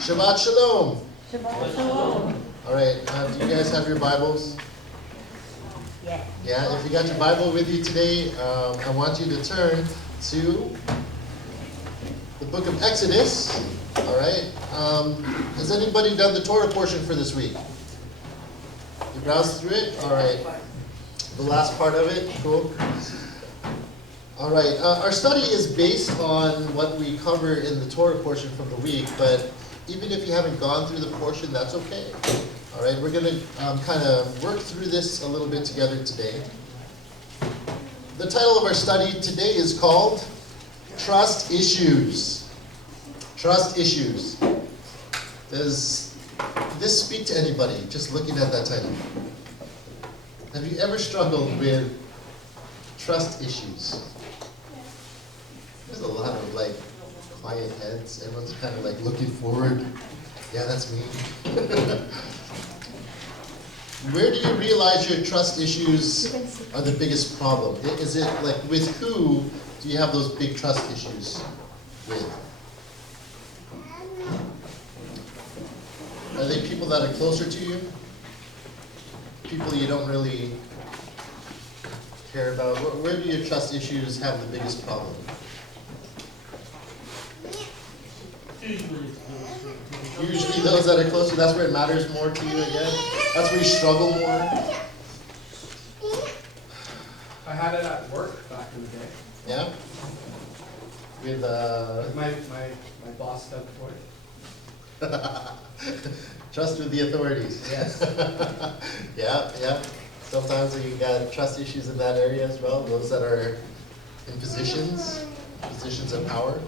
Shabbat Shalom. Shabbat Shalom. All right, do you guys have your Bibles? Yeah. Yeah, if you got your Bible with you today, I want you to turn to the book of Exodus. All right. Has anybody done the Torah portion for this week? You browsed through it? All right. The last part of it? Cool. All right. Our study is based on what we cover in the Torah portion from the week, but even if you haven't gone through the portion, that's okay. All right. We're going to kind of work through this a little bit together today. The title of our study today is called Trust Issues. Trust Issues. Does this speak to anybody just looking at that title? Have you ever struggled with trust issues? There's a lot of quiet heads. Everyone's kind of looking forward. Yeah, that's me. Where do you realize your trust issues are the biggest problem? Is it with who do you have those big trust issues with? Are they people that are closer to you? People you don't really care about? Where do your trust issues have the biggest problem? Usually those that are closer, that's where it matters more to you, I guess. That's where you struggle more. I had it at work back in the day. Yeah? With My boss stepped forward. trust with the authorities. Yes. Yeah. Sometimes you got trust issues in that area as well. Those that are in positions of power.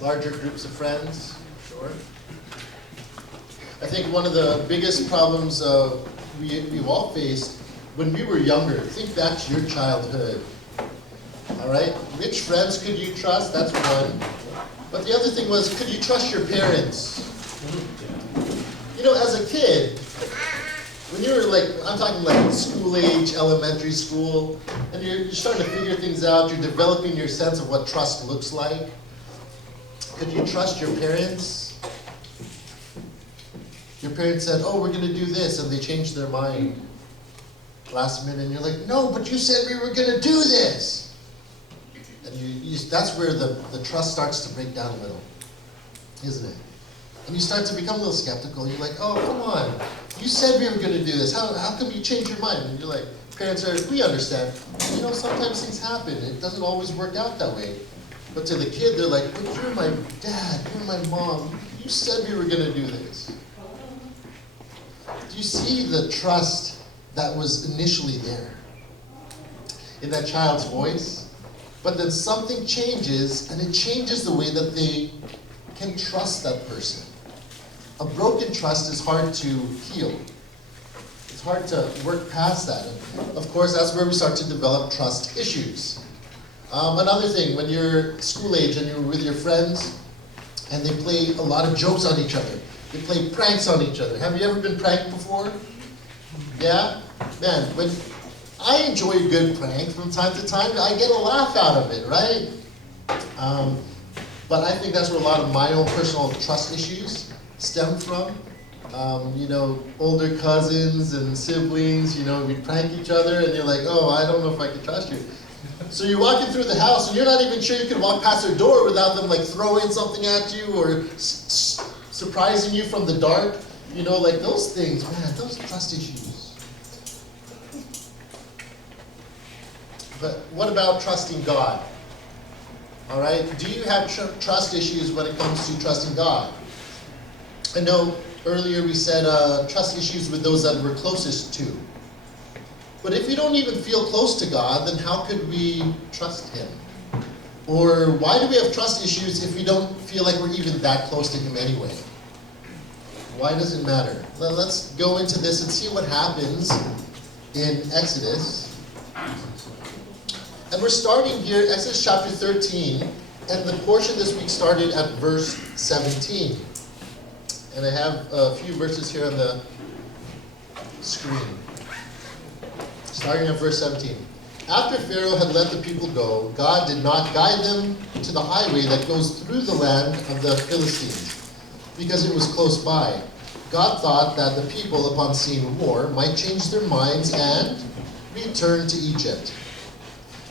Larger groups of friends, sure. I think one of the biggest problems we've all faced when we were younger, think back to your childhood. All right? Which friends could you trust? That's one. But the other thing was, could you trust your parents? You know, as a kid, when you were I'm talking school age, elementary school, and you're starting to figure things out, you're developing your sense of what trust looks like. Could you trust your parents? Your parents said, oh, we're going to do this, and they changed their mind last minute, and you're like, no, but you said we were going to do this. And that's where the trust starts to break down a little, isn't it? And you start to become a little skeptical. You're like, oh, come on. You said we were going to do this. How come you change your mind? And you're like, parents are, we understand. You know, sometimes things happen. It doesn't always work out that way. But to the kid, they're like, but you're my dad, you're my mom. You said we were going to do this. Do you see the trust that was initially there in that child's voice? But then something changes, and it changes the way that they can trust that person. A broken trust is hard to heal. It's hard to work past that. And of course, that's where we start to develop trust issues. Another thing, when you're school age and you're with your friends and they play a lot of jokes on each other. They play pranks on each other. Have you ever been pranked before? Yeah? Man, when I enjoy a good prank from time to time, I get a laugh out of it, right? But I think that's where a lot of my own personal trust issues stem from. Older cousins and siblings, we prank each other and you're like, oh, I don't know if I can trust you. So you're walking through the house and you're not even sure you can walk past their door without them throwing something at you or surprising you from the dark. Those things, man, those trust issues. But what about trusting God? All right, do you have trust issues when it comes to trusting God? I know earlier we said trust issues with those that we're closest to. But if we don't even feel close to God, then how could we trust Him? Or why do we have trust issues if we don't feel like we're even that close to Him anyway? Why does it matter? Let's go into this and see what happens in Exodus. And we're starting here, Exodus chapter 13, and the portion this week started at verse 17. And I have a few verses here on the screen. Starting at verse 17. After Pharaoh had let the people go, God did not guide them to the highway that goes through the land of the Philistines, because it was close by. God thought that the people, upon seeing war, might change their minds and return to Egypt.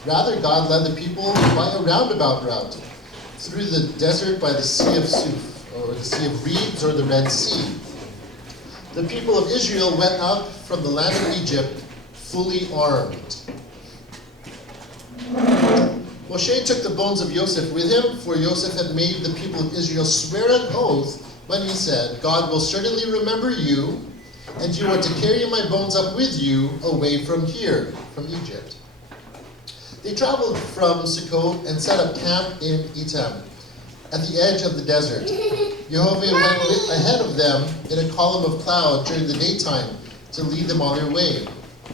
Rather, God led the people by a roundabout route, through the desert by the Sea of Suf, or the Sea of Reeds, or the Red Sea. The people of Israel went up from the land of Egypt fully armed. Moshe took the bones of Joseph with him, for Joseph had made the people of Israel swear an oath when he said, God will certainly remember you, and you are to carry my bones up with you away from here, from Egypt. They traveled from Sukkot and set up camp in Etam, at the edge of the desert. Jehovah went ahead of them in a column of cloud during the daytime to lead them on their way,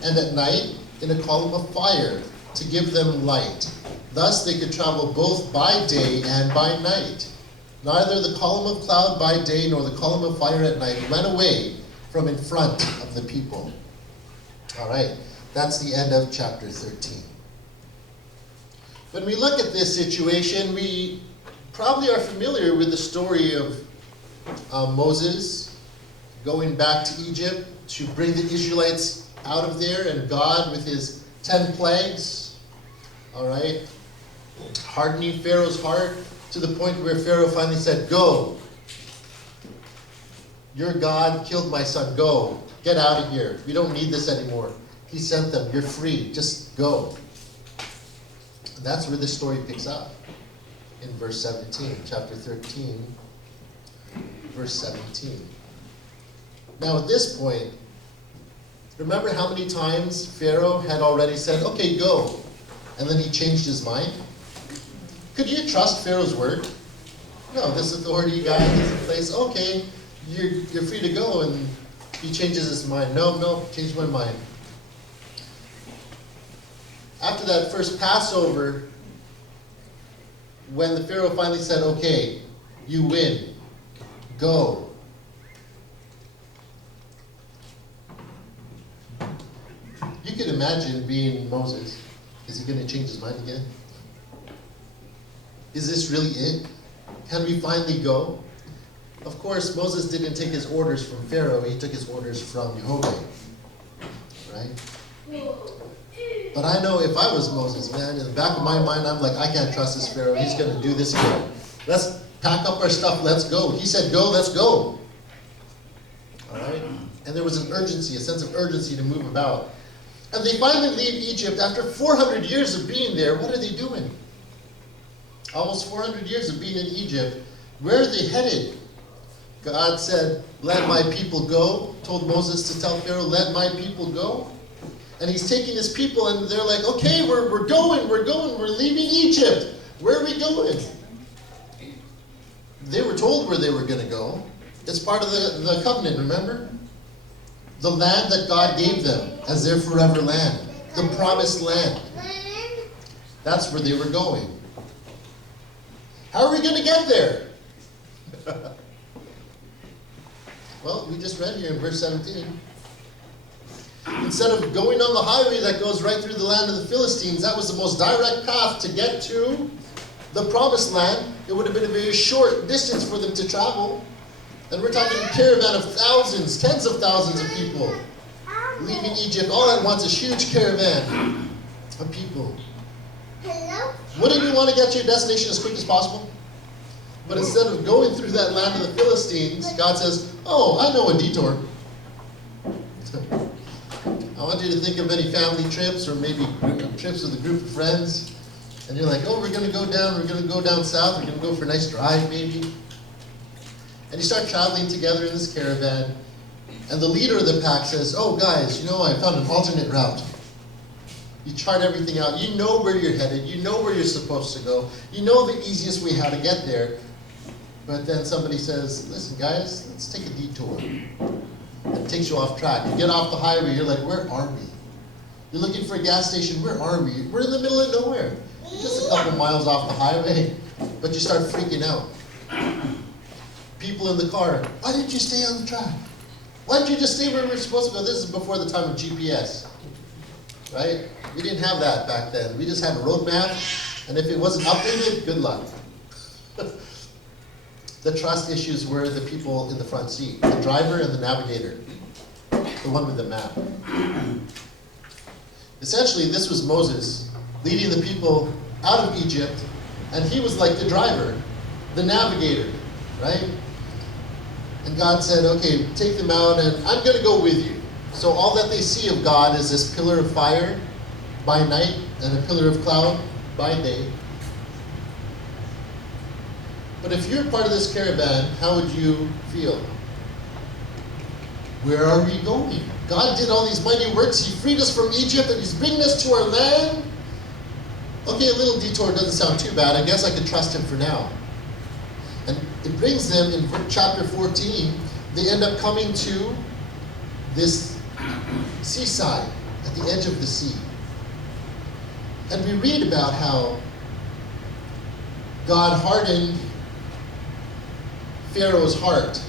and at night in a column of fire to give them light. Thus they could travel both by day and by night. Neither the column of cloud by day nor the column of fire at night went away from in front of the people. All right, that's the end of chapter 13. When we look at this situation, we probably are familiar with the story of Moses going back to Egypt to bring the Israelites out of there, and God with his 10 plagues, all right, hardening Pharaoh's heart to the point where Pharaoh finally said, go. Your God killed my son. Go. Get out of here. We don't need this anymore. He sent them. You're free. Just go. And that's where this story picks up. In verse 17, chapter 13, verse 17. Now at this point, remember how many times Pharaoh had already said, okay, go. And then he changed his mind? Could you trust Pharaoh's word? No, this authority guy is in place. Okay, you're free to go. And he changes his mind. No, changed my mind. After that first Passover, when the Pharaoh finally said, okay, you win, go. You could imagine being Moses. Is he going to change his mind again? Is this really it? Can we finally go? Of course, Moses didn't take his orders from Pharaoh. He took his orders from Jehovah. Right? But I know if I was Moses, man, in the back of my mind, I'm like, I can't trust this Pharaoh. He's going to do this again. Let's pack up our stuff. Let's go. He said go. Let's go. All right? And there was an urgency, a sense of urgency to move about. And they finally leave Egypt after 400 years of being there. What are they doing? Almost 400 years of being in Egypt. Where are they headed? God said, let my people go. Told Moses to tell Pharaoh, let my people go. And he's taking his people and they're like, okay, we're going, we're leaving Egypt. Where are we going? They were told where they were going to go. It's part of the covenant, remember? The land that God gave them as their forever land. The promised land. That's where they were going. How are we going to get there? Well, we just read here in verse 17. Instead of going on the highway that goes right through the land of the Philistines, that was the most direct path to get to the promised land. It would have been a very short distance for them to travel. And we're talking a caravan of thousands, tens of thousands of people leaving Egypt all at once, a huge caravan of people. Wouldn't you want to get to your destination as quick as possible? But instead of going through that land of the Philistines, God says, oh, I know a detour. I want you to think of any family trips or maybe trips with a group of friends. And you're like, oh, we're going to go down south. We're going to go for a nice drive maybe. And you start traveling together in this caravan. And the leader of the pack says, oh, guys, you know, I found an alternate route. You chart everything out. You know where you're headed. You know where you're supposed to go. You know the easiest way how to get there. But then somebody says, listen, guys, let's take a detour. It takes you off track. You get off the highway, you're like, where are we? You're looking for a gas station, where are we? We're in the middle of nowhere. You're just a couple miles off the highway, but you start freaking out. People in the car, why didn't you stay on the track? Why didn't you just stay where we were supposed to go? This is before the time of GPS. right? We didn't have that back then. We just had a roadmap, and if it wasn't updated, good luck. The trust issues were the people in the front seat, the driver and the navigator, the one with the map. Essentially, this was Moses leading the people out of Egypt, and he was like the driver, the navigator, right? And God said, okay, take them out, and I'm going to go with you. So all that they see of God is this pillar of fire by night and a pillar of cloud by day. But if you're part of this caravan, how would you feel? Where are we going? God did all these mighty works. He freed us from Egypt, and He's bringing us to our land. Okay, a little detour doesn't sound too bad. I guess I could trust Him for now. And it brings them, in chapter 14, they end up coming to this seaside at the edge of the sea. And we read about how God hardened Pharaoh's heart.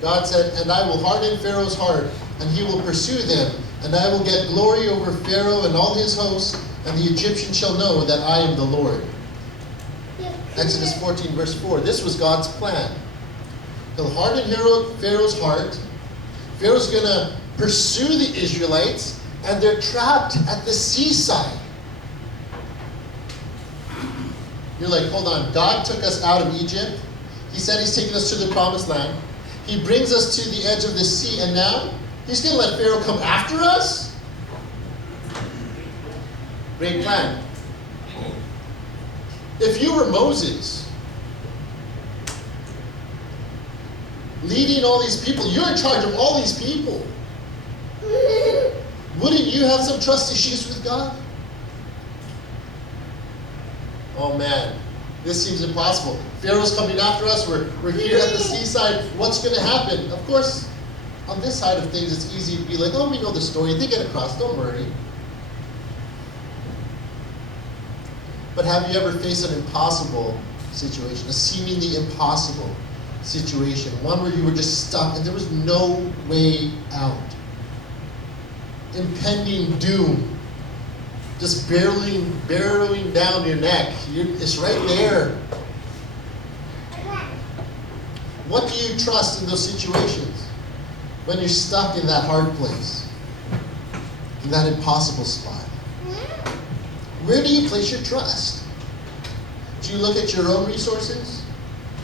God said, and I will harden Pharaoh's heart, and he will pursue them, and I will get glory over Pharaoh and all his hosts, and the Egyptians shall know that I am the Lord. Exodus 14, verse 4. This was God's plan. He'll harden Pharaoh's heart. Pharaoh's going to pursue the Israelites, and they're trapped at the seaside. You're like, hold on. God took us out of Egypt. He said He's taking us to the promised land. He brings us to the edge of the sea, and now He's going to let Pharaoh come after us? Great plan. If you were Moses, leading all these people, you're in charge of all these people. Wouldn't you have some trust issues with God? Oh man, this seems impossible. Pharaoh's coming after us. We're here at the seaside. What's going to happen? Of course, on this side of things, it's easy to be like, oh, we know the story. They get across. Don't worry. But have you ever faced an impossible situation, a seemingly impossible situation, one where you were just stuck and there was no way out? Impending doom, just barreling down your neck. It's right there. What do you trust in those situations when you're stuck in that hard place, in that impossible spot? Where do you place your trust? Do you look at your own resources?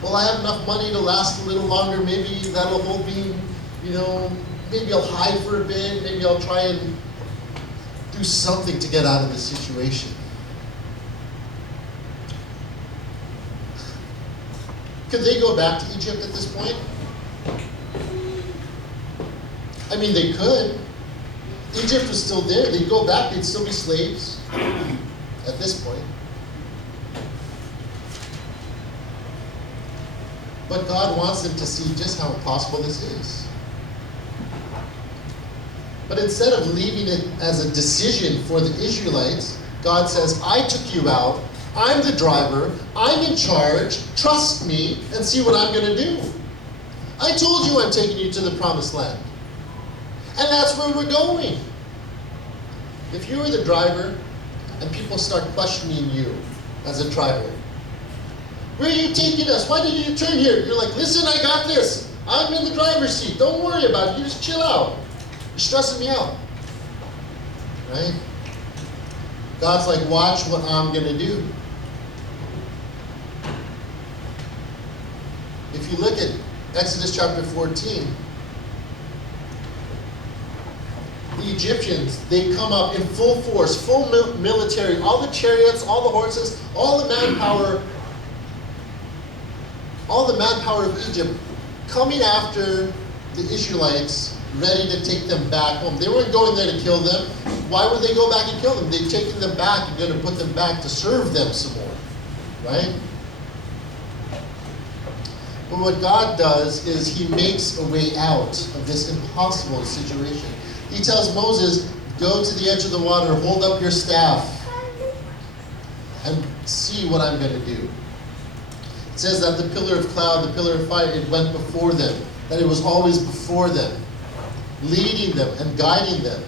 Well, I have enough money to last a little longer. Maybe that'll hold me, maybe I'll hide for a bit. Maybe I'll try and do something to get out of this situation. Could they go back to Egypt at this point? I mean, they could. Egypt was still there. They'd go back. They'd still be slaves at this point. But God wants them to see just how impossible this is. But instead of leaving it as a decision for the Israelites, God says, I took you out. I'm the driver. I'm in charge. Trust me and see what I'm going to do. I told you I'm taking you to the promised land. And that's where we're going. If you were the driver and people start questioning you as a driver, where are you taking us? Why did you turn here? You're like, listen, I got this. I'm in the driver's seat. Don't worry about it. You just chill out. You're stressing me out. Right? God's like, watch what I'm going to do. If you look at Exodus chapter 14, the Egyptians, they come up in full force, full military, all the chariots, all the horses, all the manpower of Egypt coming after the Israelites, ready to take them back home. They weren't going there to kill them. Why would they go back and kill them? They'd taken them back and going to put them back to serve them some more. Right? But what God does is He makes a way out of this impossible situation. He tells Moses, go to the edge of the water, hold up your staff, and see what I'm going to do. It says that the pillar of cloud, the pillar of fire, it went before them, that it was always before them, leading them and guiding them.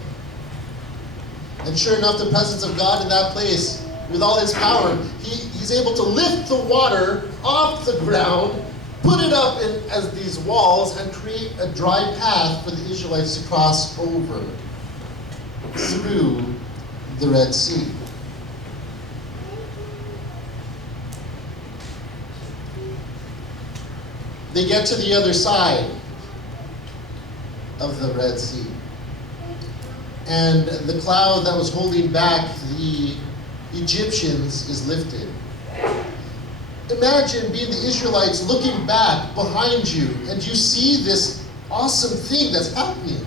And sure enough, the presence of God in that place, with all his power, he's able to lift the water off the ground, put it up as these walls, and create a dry path for the Israelites to cross over through the Red Sea. They get to the other side of the Red Sea. And the cloud that was holding back the Egyptians is lifted. Imagine being the Israelites looking back behind you and you see this awesome thing that's happening.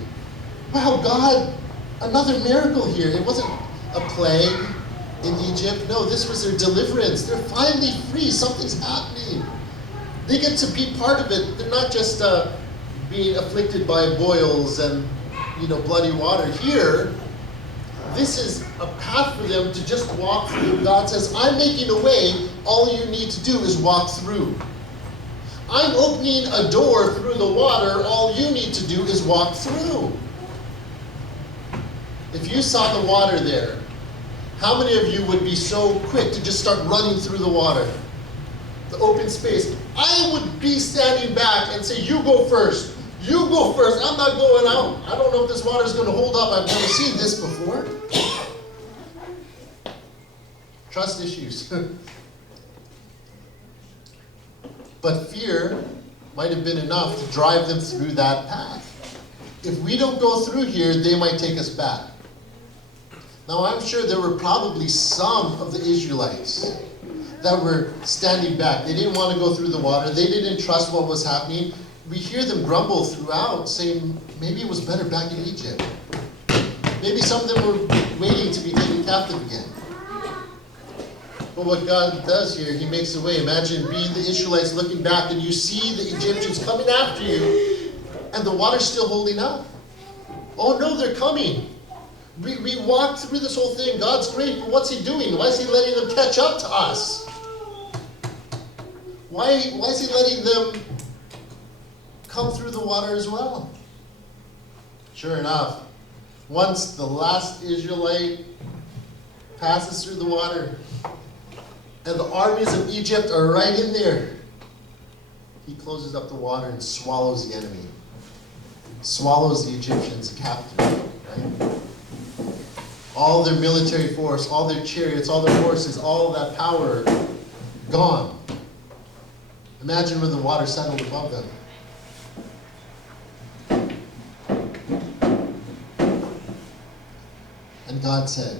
Wow, God, another miracle here. It wasn't a plague in Egypt. No, this was their deliverance. They're finally free. Something's happening. They get to be part of it. They're not just being afflicted by boils and bloody water. Here, this is a path for them to just walk through. God says, I'm making a way. All you need to do is walk through. I'm opening a door through the water. All you need to do is walk through. If you saw the water there, how many of you would be so quick to just start running through the water? The open space. I would be standing back and say, you go first. You go first. I'm not going out. I don't know if this water is going to hold up. I've never seen this before. Trust issues. But fear might have been enough to drive them through that path. If we don't go through here, they might take us back. Now, I'm sure there were probably some of the Israelites that were standing back. They didn't want to go through the water. They didn't trust what was happening. We hear them grumble throughout, saying, maybe it was better back in Egypt. Maybe some of them were waiting to be taken captive again. But what God does here, he makes a way. Imagine being the Israelites looking back and you see the Egyptians coming after you and the water's still holding up. Oh no, they're coming. We walked through this whole thing. God's great, but what's he doing? Why is he letting them catch up to us? Why is he letting them come through the water as well? Sure enough, once the last Israelite passes through the water, and the armies of Egypt are right in there, he closes up the water and swallows the enemy. Swallows the Egyptians captive, right? All their military force, all their chariots, all their horses, all that power, gone. Imagine when the water settled above them. And God said,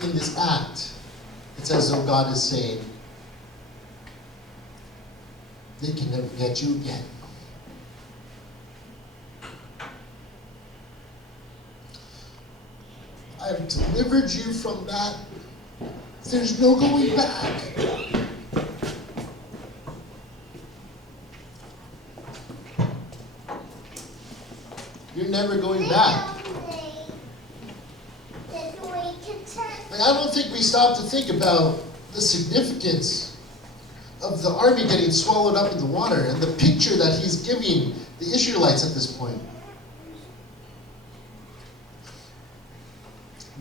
in this act, it's as though God is saying, they can never get you again. I've delivered you from that. There's no going back. You're never going back. I don't think we stop to think about the significance of the army getting swallowed up in the water and the picture that he's giving the Israelites at this point.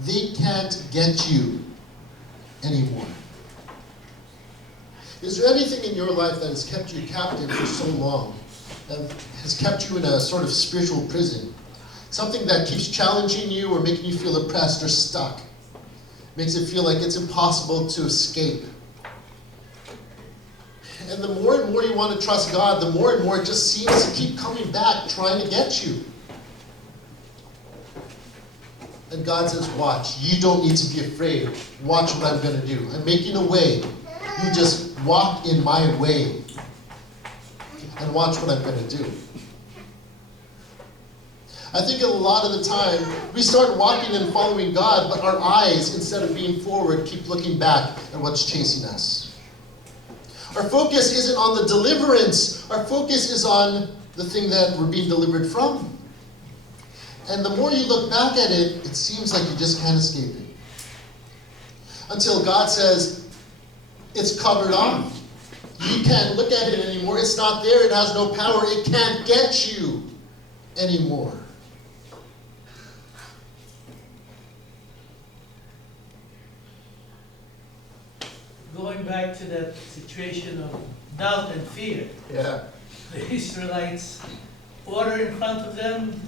They can't get you anymore. Is there anything in your life that has kept you captive for so long, that has kept you in a sort of spiritual prison? Something that keeps challenging you or making you feel oppressed or stuck? Makes it feel like it's impossible to escape. And the more and more you want to trust God, the more and more it just seems to keep coming back, trying to get you. And God says, watch, you don't need to be afraid. Watch what I'm going to do. I'm making a way. You just walk in my way. And watch what I'm going to do. I think a lot of the time, we start walking and following God, but our eyes, instead of being forward, keep looking back at what's chasing us. Our focus isn't on the deliverance. Our focus is on the thing that we're being delivered from. And the more you look back at it, it seems like you just can't escape it. Until God says, it's covered off. You can't look at it anymore. It's not there. It has no power. It can't get you anymore. Going back to that situation of doubt and fear, Yeah. the Israelites, water in front of them,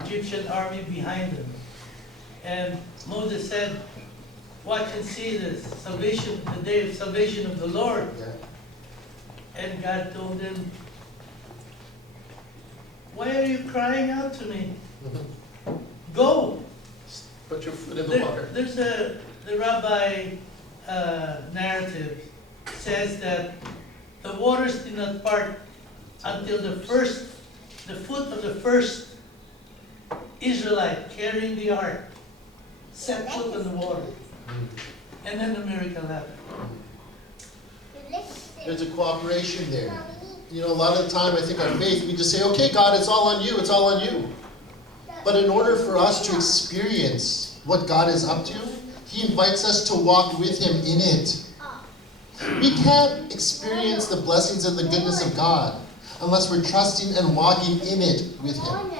Egyptian army behind them. And Moses said, watch and see the salvation, the day of salvation of the Lord. Yeah. And God told him, why are you crying out to me? Go. Put your foot in the water. There's the rabbi narrative says that the waters did not part until the foot of the first Israelite carrying the ark set foot on the water. And then the miracle happened. There's a cooperation there. You know, a lot of the time I think our faith, we just say, okay, God, it's all on you, it's all on you. But in order for us to experience what God is up to, He invites us to walk with Him in it. We can't experience the blessings and the goodness of God unless we're trusting and walking in it with Him.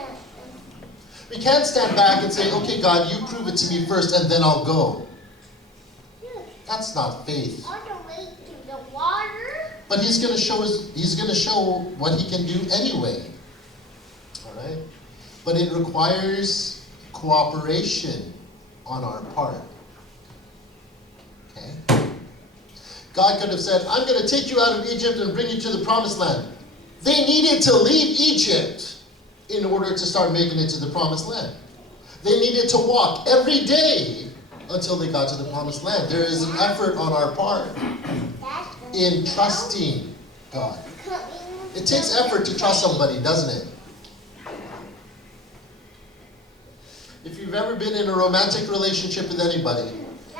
We can't stand back and say, okay, God, you prove it to me first and then I'll go. That's not faith. But He's going to show us, He's going to show what He can do anyway. All right? But it requires cooperation on our part. Okay? God could have said, I'm going to take you out of Egypt and bring you to the promised land. They needed to leave Egypt in order to start making it to the promised land. They needed to walk every day until they got to the promised land. There is an effort on our part in trusting God. It takes effort to trust somebody, doesn't it? If you've ever been in a romantic relationship with anybody,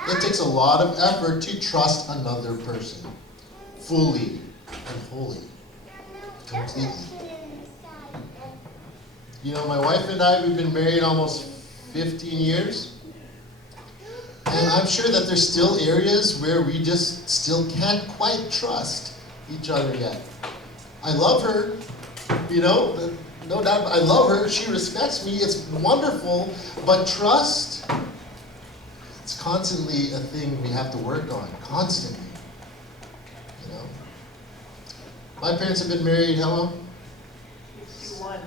it takes a lot of effort to trust another person fully and wholly, completely. You know, my wife and I, we've been married almost 15 years. And I'm sure that there's still areas where we just still can't quite trust each other yet. I love her, you know, no doubt, I love her. She respects me. It's wonderful. But trust, it's constantly a thing we have to work on, constantly. You know? My parents have been married how long? 51.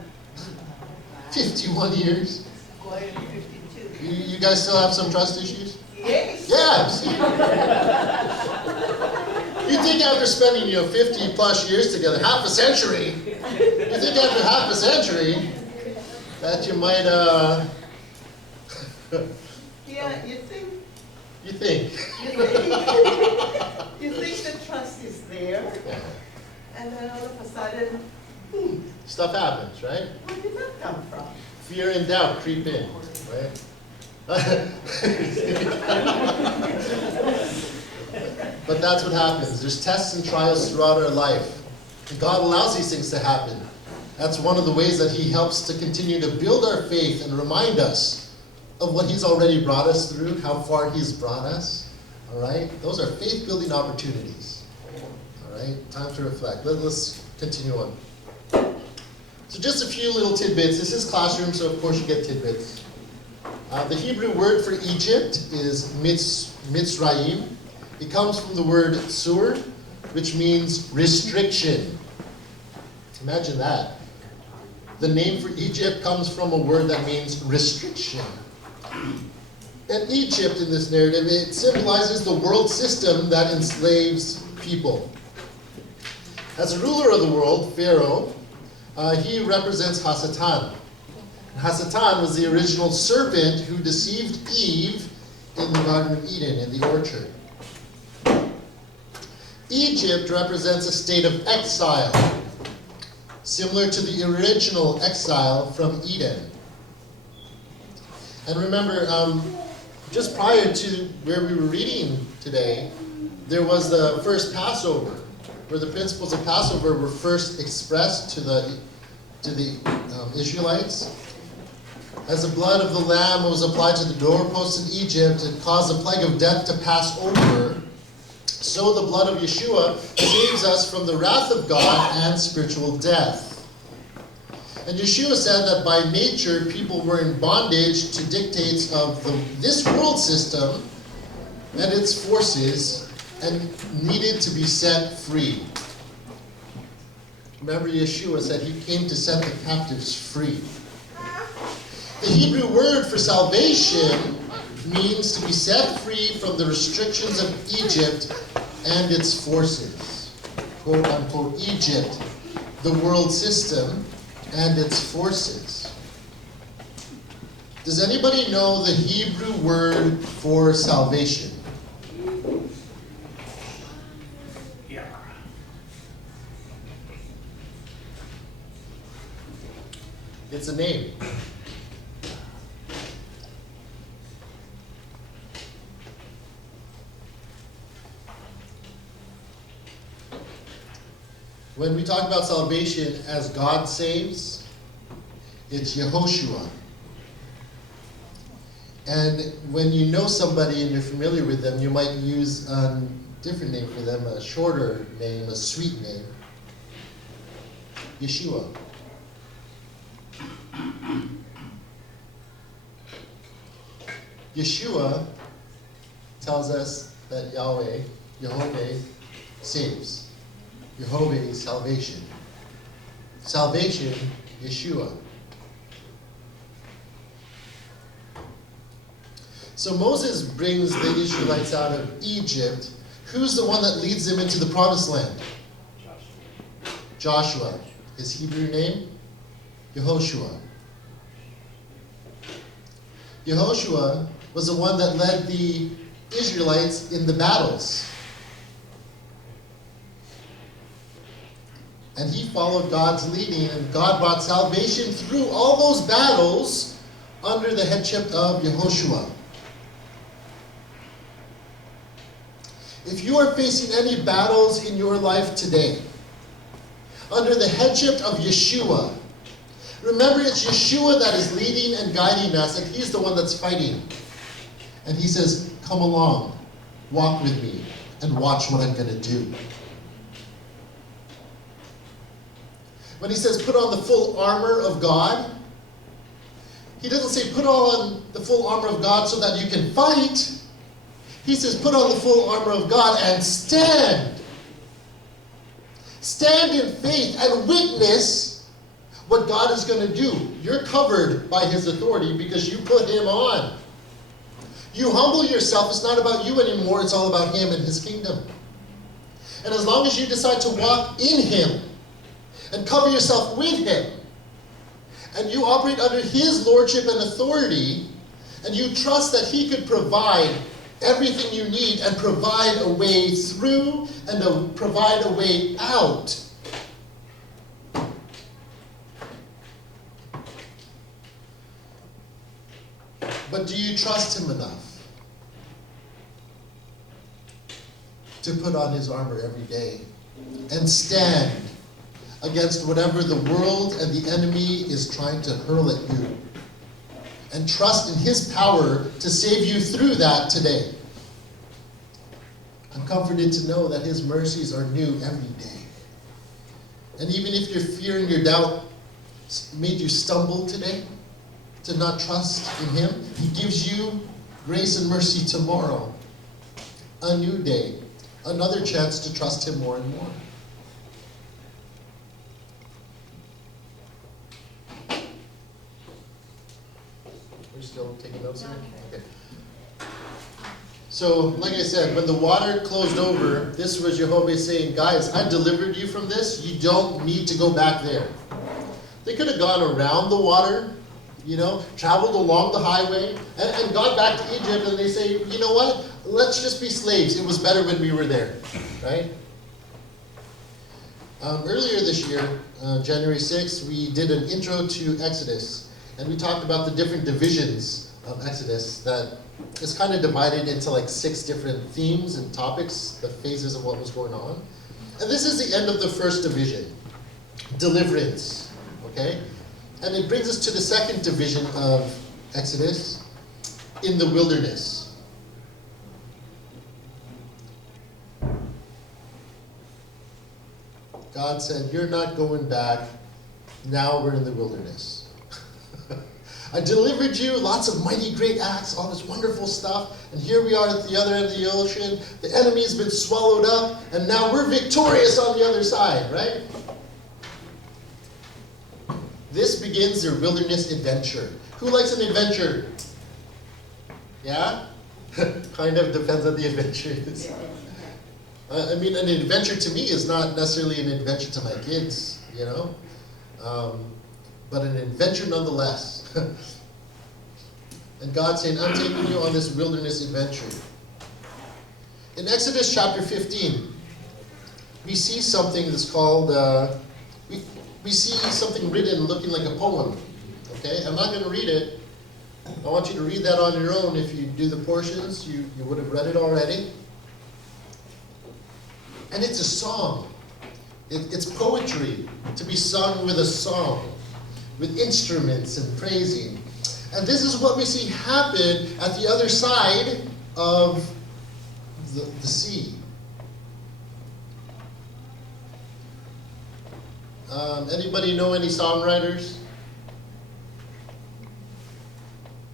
51 years. Going to 52. You guys still have some trust issues? Yes. Yeah, see. You think after spending, 50 plus years together, half a century, you think after half a century that you might, Yeah, you think you think. you think the trust is there, Yeah. and then all of a sudden, Stuff happens, right? where did that come from? Fear and doubt creep in, right? But that's what happens. There's tests and trials throughout our life. And God allows these things to happen. That's one of the ways that He helps to continue to build our faith and remind us of what He's already brought us through, how far He's brought us. All right? Those are faith-building opportunities. All right? Time to reflect. Let's continue on. So just a few little tidbits. This is classroom, so of course you get tidbits. The Hebrew word for Egypt is Mitzrayim. It comes from the word sur, which means restriction. Imagine that. The name for Egypt comes from a word that means restriction. And Egypt in this narrative, it symbolizes the world system that enslaves people. As a ruler of the world, Pharaoh, he represents Hasatan. Hasatan was the original serpent who deceived Eve in the Garden of Eden, in the orchard. Egypt represents a state of exile, similar to the original exile from Eden. And remember, just prior to where we were reading today, there was the first Passover, where the principles of Passover were first expressed to the Israelites. As the blood of the lamb was applied to the doorposts in Egypt, it caused the plague of death to pass over. so the blood of Yeshua saves us from the wrath of God and spiritual death. And Yeshua said that by nature, people were in bondage to dictates of this world system and its forces and needed to be set free. Remember, Yeshua said he came to set the captives free. The Hebrew word for salvation means to be set free from the restrictions of Egypt and its forces. Quote unquote, Egypt, the world system, and its forces. Does anybody know the Hebrew word for salvation? Yeah. It's a name. When we talk about salvation as God saves, it's Yehoshua. And when you know somebody and you're familiar with them, you might use a different name for them, a shorter name, a sweet name. Yeshua. Yeshua tells us that Yehovah saves. Yehovah is salvation. Salvation, Yeshua. So Moses brings the Israelites out of Egypt. Who's the one that leads them into the promised land? Joshua. His Hebrew name? Yehoshua. Yehoshua was the one that led the Israelites in the battles. And he followed God's leading, and God brought salvation through all those battles under the headship of Yehoshua. If you are facing any battles in your life today, under the headship of Yeshua, remember it's Yeshua that is leading and guiding us, and he's the one that's fighting. And he says, come along, walk with me, and watch what I'm going to do. When he says put on the full armor of God, he doesn't say put on the full armor of God so that you can fight. He says put on the full armor of God and stand. Stand in faith and witness what God is going to do. You're covered by his authority because you put him on. You humble yourself. It's not about you anymore. It's all about him and his kingdom. And as long as you decide to walk in him and cover yourself with him, and you operate under his lordship and authority, and you trust that he could provide everything you need and provide a way through and provide a way out, but do you trust him enough to put on his armor every day and stand against whatever the world and the enemy is trying to hurl at you, and trust in his power to save you through that today? I'm comforted to know that his mercies are new every day. And even if your fear and your doubt made you stumble today to not trust in him, he gives you grace and mercy tomorrow. A new day, another chance to trust him more and more. We're still taking notes here? Okay. So, like I said, when the water closed over, this was Jehovah saying, guys, I delivered you from this. You don't need to go back there. They could have gone around the water, traveled along the highway, and got back to Egypt, and they say, you know what? Let's just be slaves. It was better when we were there, right? Earlier this year, January 6th, we did an intro to Exodus, and we talked about the different divisions of Exodus that is kind of divided into like 6 different themes and topics, the phases of what was going on. And this is the end of the first division, deliverance, okay? And it brings us to the second division of Exodus, in the wilderness. God said, you're not going back. Now we're in the wilderness. I delivered you, lots of mighty great acts, all this wonderful stuff, and here we are at the other end of the ocean. The enemy's been swallowed up, and now we're victorious on the other side, right? This begins their wilderness adventure. Who likes an adventure? Yeah? Kind of depends on the adventure is. I mean, an adventure to me is not necessarily an adventure to my kids, you know? But an adventure nonetheless. And God's saying, I'm taking you on this wilderness adventure. In Exodus chapter 15, we see something that's called, we see something written looking like a poem. Okay? I'm not going to read it. I want you to read that on your own. If you do the portions, you would have read it already. And it's a song. It's poetry to be sung with a song, with instruments and praising. And this is what we see happen at the other side of the sea. Anybody know any songwriters?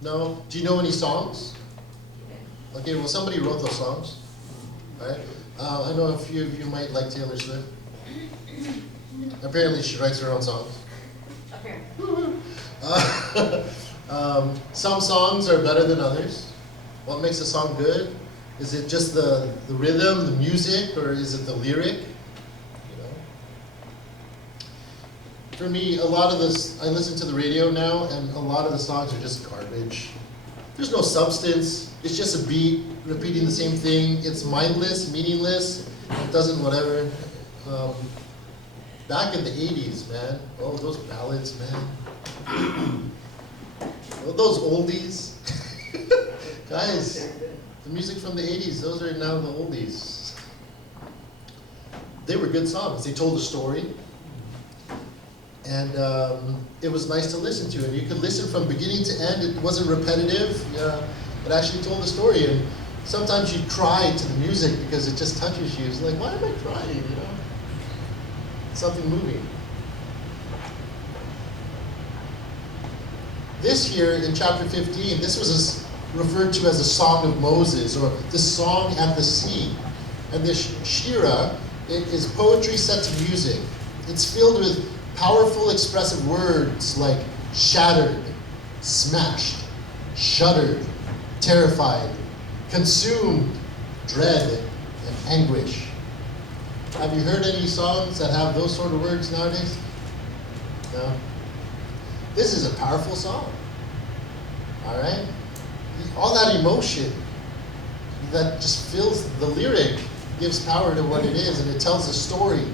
No? Do you know any songs? Okay, well, somebody wrote those songs. All right? I know a few of you might like Taylor Swift. Apparently, she writes her own songs. Some songs are better than others. What makes a song good? Is it just the rhythm, the music, or is it the lyric? You know? For me, a lot of this, I listen to the radio now, and a lot of the songs are just garbage. There's no substance. It's just a beat, repeating the same thing. It's mindless, meaningless. It doesn't whatever. Back in the 80s, man. Oh, those ballads, man. Oh, those oldies. Guys, the music from the 80s, those are now the oldies. They were good songs. They told a story. And it was nice to listen to. And you could listen from beginning to end. It wasn't repetitive. It actually told a story. And sometimes you cry to the music because it just touches you. It's like, why am I crying, you know? Something moving. This here in chapter 15, this was referred to as a song of Moses, or the song at the sea. And this shira, it is poetry set to music. It's filled with powerful expressive words like shattered, smashed, shuddered, terrified, consumed, dread, and anguish. Have you heard any songs that have those sort of words nowadays? No? This is a powerful song. All right? All that emotion that just fills the lyric gives power to what it is, and it tells a story.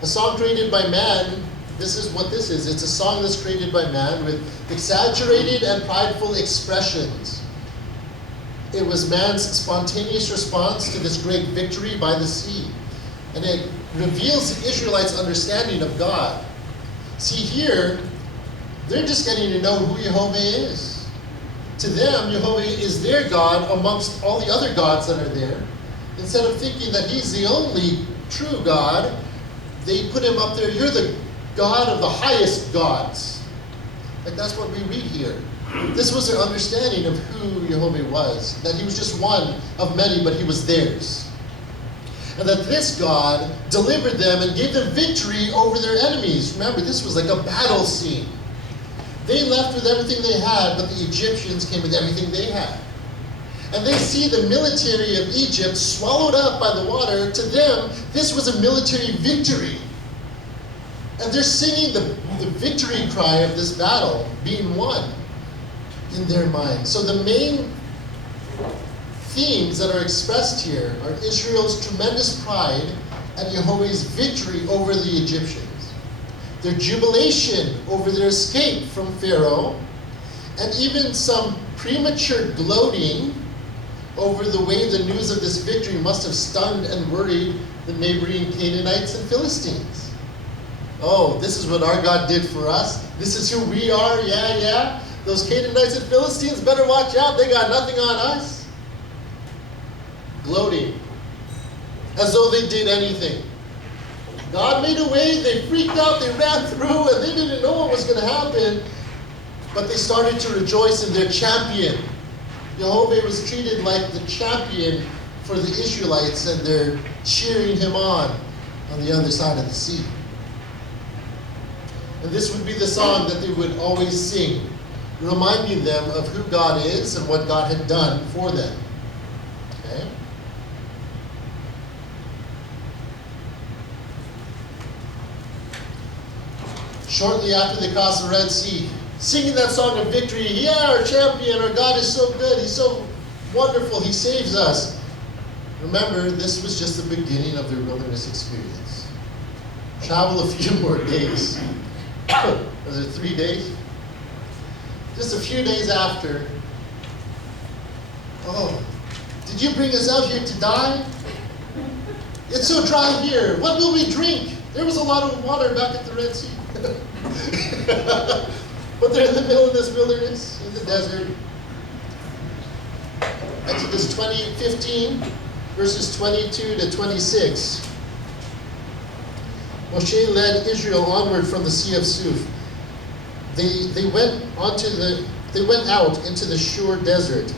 A song created by man, this is what this is. It's a song that's created by man with exaggerated and prideful expressions. It was man's spontaneous response to this great victory by the sea. And it reveals the Israelites' understanding of God. See here, they're just getting to know who Jehovah is. To them, Jehovah is their God amongst all the other gods that are there. Instead of thinking that he's the only true God, they put him up there. You're the God of the highest gods. Like that's what we read here. This was their understanding of who Jehovah was. That he was just one of many, but he was theirs. And that this God delivered them and gave them victory over their enemies. Remember, this was like a battle scene. They left with everything they had, but the Egyptians came with everything they had. And they see the military of Egypt swallowed up by the water. To them, this was a military victory. And they're singing the victory cry of this battle being won in their mind. So the main themes that are expressed here are Israel's tremendous pride and Jehovah's victory over the Egyptians. Their jubilation over their escape from Pharaoh, and even some premature gloating over the way the news of this victory must have stunned and worried the neighboring Canaanites and Philistines. Oh, this is what our God did for us. This is who we are. Yeah. Those Canaanites and Philistines better watch out. They got nothing on us. Gloating. As though they did anything. God made a way, they freaked out, they ran through, and they didn't know what was going to happen. But they started to rejoice in their champion. Jehovah was treated like the champion for the Israelites, and they're cheering him on the other side of the sea. And this would be the song that they would always sing, reminding them of who God is and what God had done for them. Okay? Shortly after they crossed the Red Sea, singing that song of victory, yeah, our champion, our God is so good, he's so wonderful, he saves us. Remember, this was just the beginning of their wilderness experience. Travel a few more days. Was it 3 days? Just a few days after. Oh, did you bring us out here to die? It's so dry here. What will we drink? There was a lot of water back at the Red Sea. But they're in the middle of this wilderness, in the desert. Exodus 15, verses 22 to 26. Moshe led Israel onward from the Sea of Suf. They went out into the Shur desert.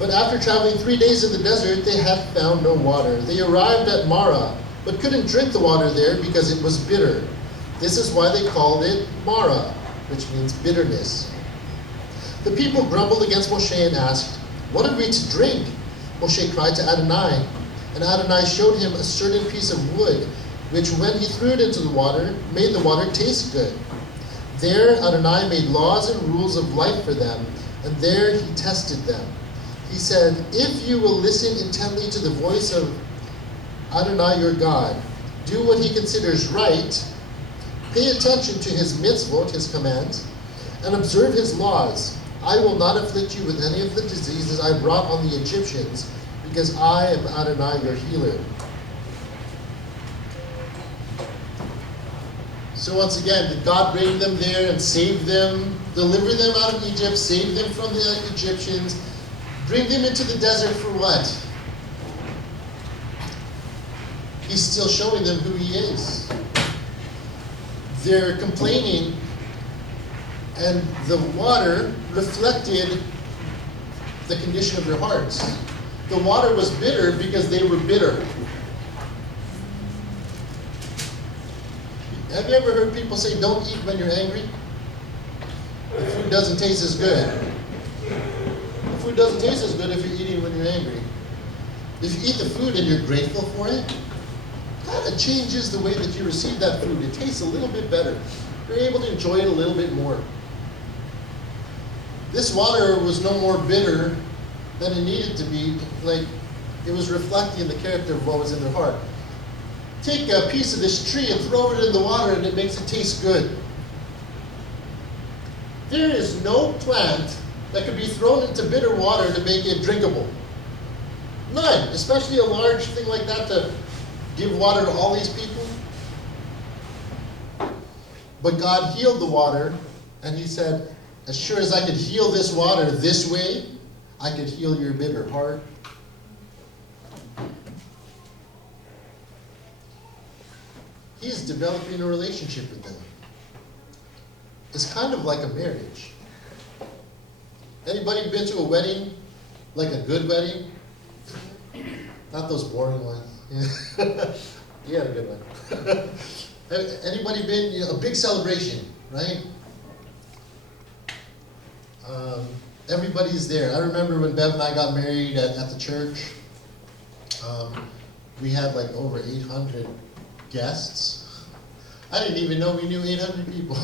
But after traveling 3 days in the desert, they had found no water. They arrived at Marah, but couldn't drink the water there because it was bitter. This is why they called it Marah, which means bitterness. The people grumbled against Moshe and asked, "What are we to drink?" Moshe cried to Adonai, and Adonai showed him a certain piece of wood, which when he threw it into the water, made the water taste good. There Adonai made laws and rules of life for them, and there he tested them. He said, "If you will listen intently to the voice of Adonai your God, do what he considers right, pay attention to his mitzvot, his commands, and observe his laws, I will not afflict you with any of the diseases I brought on the Egyptians, because I am Adonai your healer." So once again, did God bring them there and save them, deliver them out of Egypt, save them from the Egyptians, bring them into the desert for what? He's still showing them who he is. They're complaining, and the water reflected the condition of their hearts. The water was bitter because they were bitter. Have you ever heard people say, "Don't eat when you're angry"? The food doesn't taste as good. The food doesn't taste as good if you're eating when you're angry. If you eat the food and you're grateful for it, it kind of changes the way that you receive that food. It tastes a little bit better. You're able to enjoy it a little bit more. This water was no more bitter than it needed to be. Like, it was reflecting the character of what was in their heart. Take a piece of this tree and throw it in the water and it makes it taste good. There is no plant that could be thrown into bitter water to make it drinkable. None, especially a large thing like that to give water to all these people. But God healed the water, and he said, as sure as I could heal this water this way, I could heal your bitter heart. He's developing a relationship with them. It's kind of like a marriage. Anybody been to a wedding, like a good wedding? Not those boring ones. You had a good one. Anybody been, a big celebration, right? Everybody's there. I remember when Bev and I got married at the church, we had like over 800 guests. I didn't even know we knew 800 people.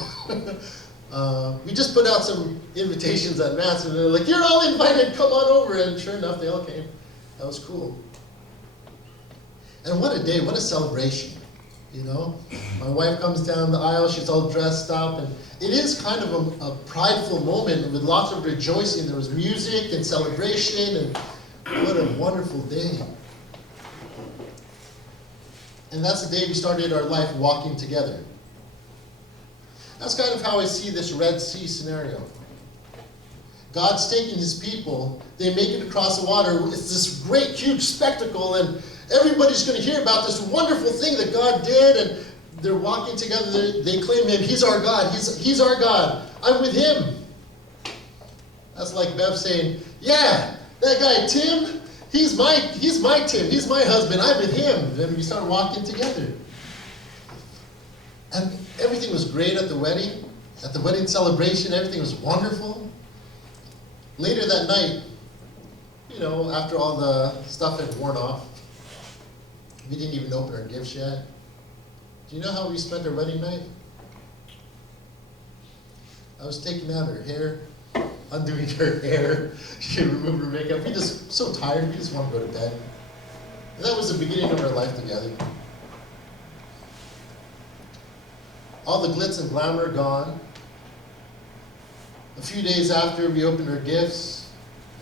We just put out some invitations at Mass, and they're like, "You're all invited, come on over." And sure enough, they all came. That was cool. And what a day, what a celebration, you know? My wife comes down the aisle, she's all dressed up, and it is kind of a prideful moment with lots of rejoicing. There was music and celebration, and what a wonderful day. And that's the day we started our life walking together. That's kind of how I see this Red Sea scenario. God's taking his people, they make it across the water. It's this great, huge spectacle, and Everybody's going to hear about this wonderful thing that God did, and they're walking together. They claim him. He's our God. He's our God. I'm with him. That's like Bev saying, yeah, that guy Tim, he's my Tim. He's my husband. I'm with him. Then we start walking together. And everything was great at the wedding. At the wedding celebration, everything was wonderful. Later that night, after all the stuff had worn off, we didn't even open our gifts yet. Do you know how we spent our wedding night? I was taking out her hair, undoing her hair. She removed her makeup. We just so tired, we just wanted to go to bed. And that was the beginning of our life together. All the glitz and glamour gone. A few days after we opened our gifts,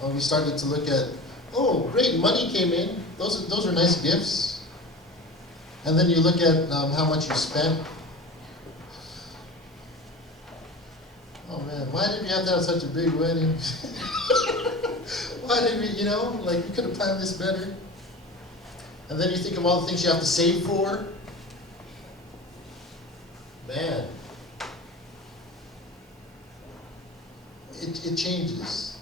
we started to look at, oh, great, money came in. Those are nice gifts. And then you look at how much you spent. Oh man, why did we have to have such a big wedding? Why did we, we could have planned this better. And then you think of all the things you have to save for. Man, it changes.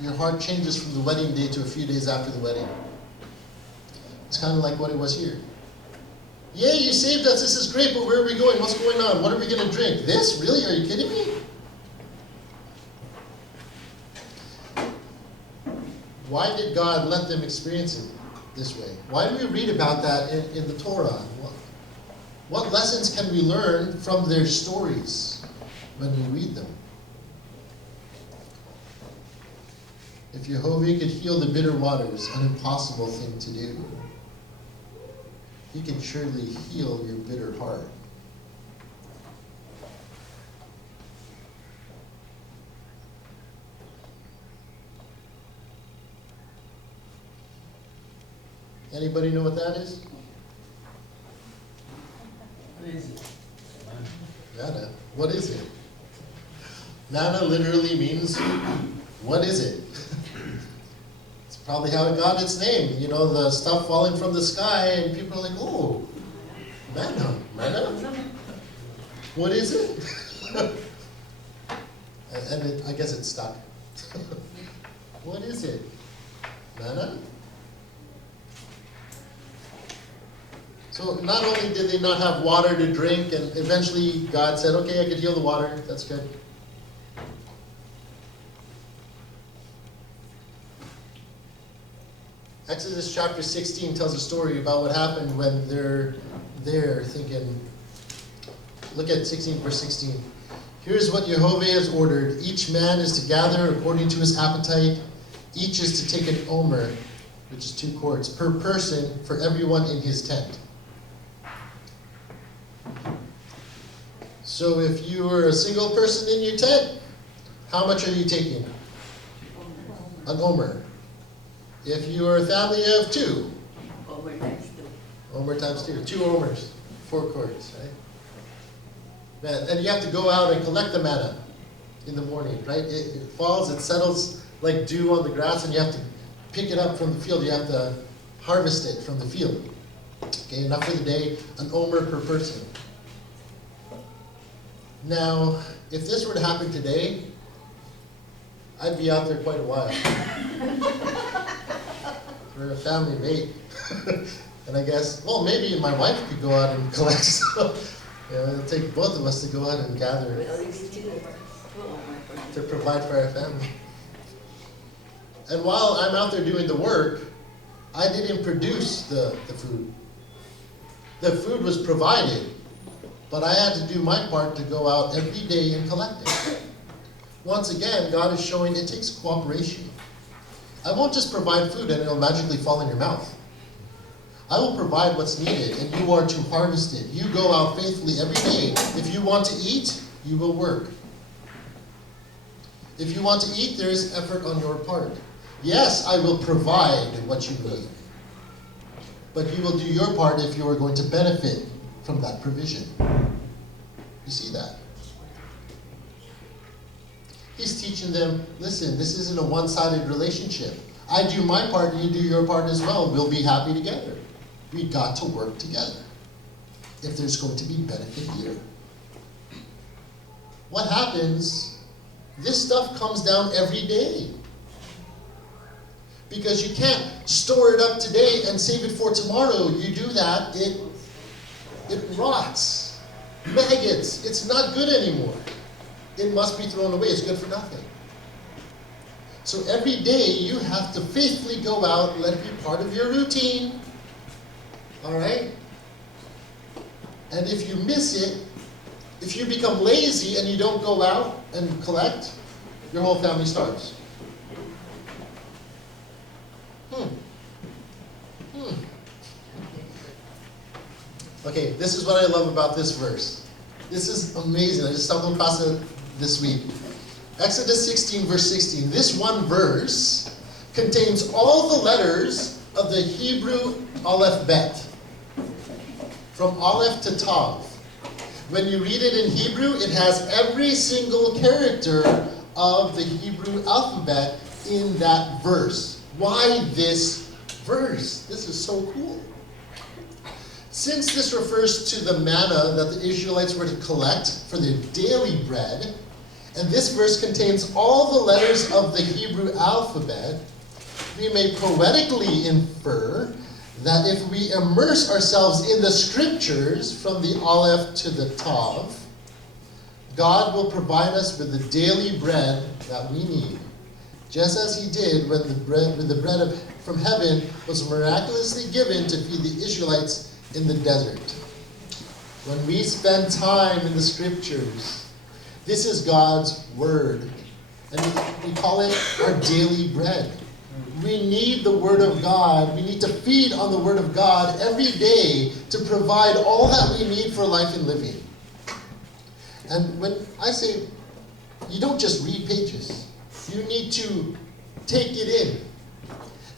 Your heart changes from the wedding day to a few days after the wedding. It's kind of like what it was here. Yay, you saved us, this is great, but where are we going? What's going on? What are we going to drink? This? Really? Are you kidding me? Why did God let them experience it this way? Why do we read about that in the Torah? What lessons can we learn from their stories when we read them? If Yehovah could heal the bitter waters, an impossible thing to do, he can surely heal your bitter heart. Anybody know what that is? What is it? Manna. What is it? Manna literally means, what is it? It's probably how it got its name. The stuff falling from the sky, and people are like, oh, manna. What is it? I guess it's stuck. What is it? Manna? So not only did they not have water to drink, and eventually God said, okay, I could heal the water. That's good. Exodus chapter 16 tells a story about what happened when they're there thinking, look at 16, verse 16. Here's what Yehovah has ordered. Each man is to gather according to his appetite. Each is to take an omer, which is 2 quarts, per person for everyone in his tent. So if you were a single person in your tent, how much are you taking? An omer. If you are a family of 2, Omer times 2. omer times 2, 2 omers, 4 quarts, right? Man, and you have to go out and collect the manna in the morning, right? It falls, it settles like dew on the grass, and you have to pick it up from the field. You have to harvest it from the field. Okay, enough for the day, an omer per person. Now, if this were to happen today, I'd be out there quite a while. We're a family of 8. And I guess, well, maybe my wife could go out and collect stuff. It'll take both of us to go out and gather to provide for our family. And while I'm out there doing the work, I didn't produce the food. The food was provided, but I had to do my part to go out every day and collect it. Once again, God is showing it takes cooperation. I won't just provide food and it'll magically fall in your mouth. I will provide what's needed, and you are to harvest it. You go out faithfully every day. If you want to eat, you will work. If you want to eat, there is effort on your part. Yes, I will provide what you need. But you will do your part if you are going to benefit from that provision. You see that? He's teaching them, listen, this isn't a one-sided relationship. I do my part, and you do your part as well. We'll be happy together. We got to work together if there's going to be benefit here. What happens? This stuff comes down every day. Because you can't store it up today and save it for tomorrow. You do that, it rots. Maggots. It's not good anymore. It must be thrown away. It's good for nothing. So every day you have to faithfully go out, let it be part of your routine. All right? And if you miss it, if you become lazy and you don't go out and collect, your whole family starves. Okay, this is what I love about this verse. This is amazing. I just stumbled across it this week. Exodus 16, verse 16. This one verse contains all the letters of the Hebrew Aleph Bet, from Aleph to Tav. When you read it in Hebrew, it has every single character of the Hebrew alphabet in that verse. Why this verse? This is so cool. Since this refers to the manna that the Israelites were to collect for their daily bread, and this verse contains all the letters of the Hebrew alphabet, we may poetically infer that if we immerse ourselves in the scriptures from the Aleph to the Tav, God will provide us with the daily bread that we need, just as he did when the bread from heaven was miraculously given to feed the Israelites in the desert. When we spend time in the scriptures, this is God's word, and we call it our daily bread. We need the word of God. We need to feed on the word of God every day to provide all that we need for life and living. And when I say, you don't just read pages. You need to take it in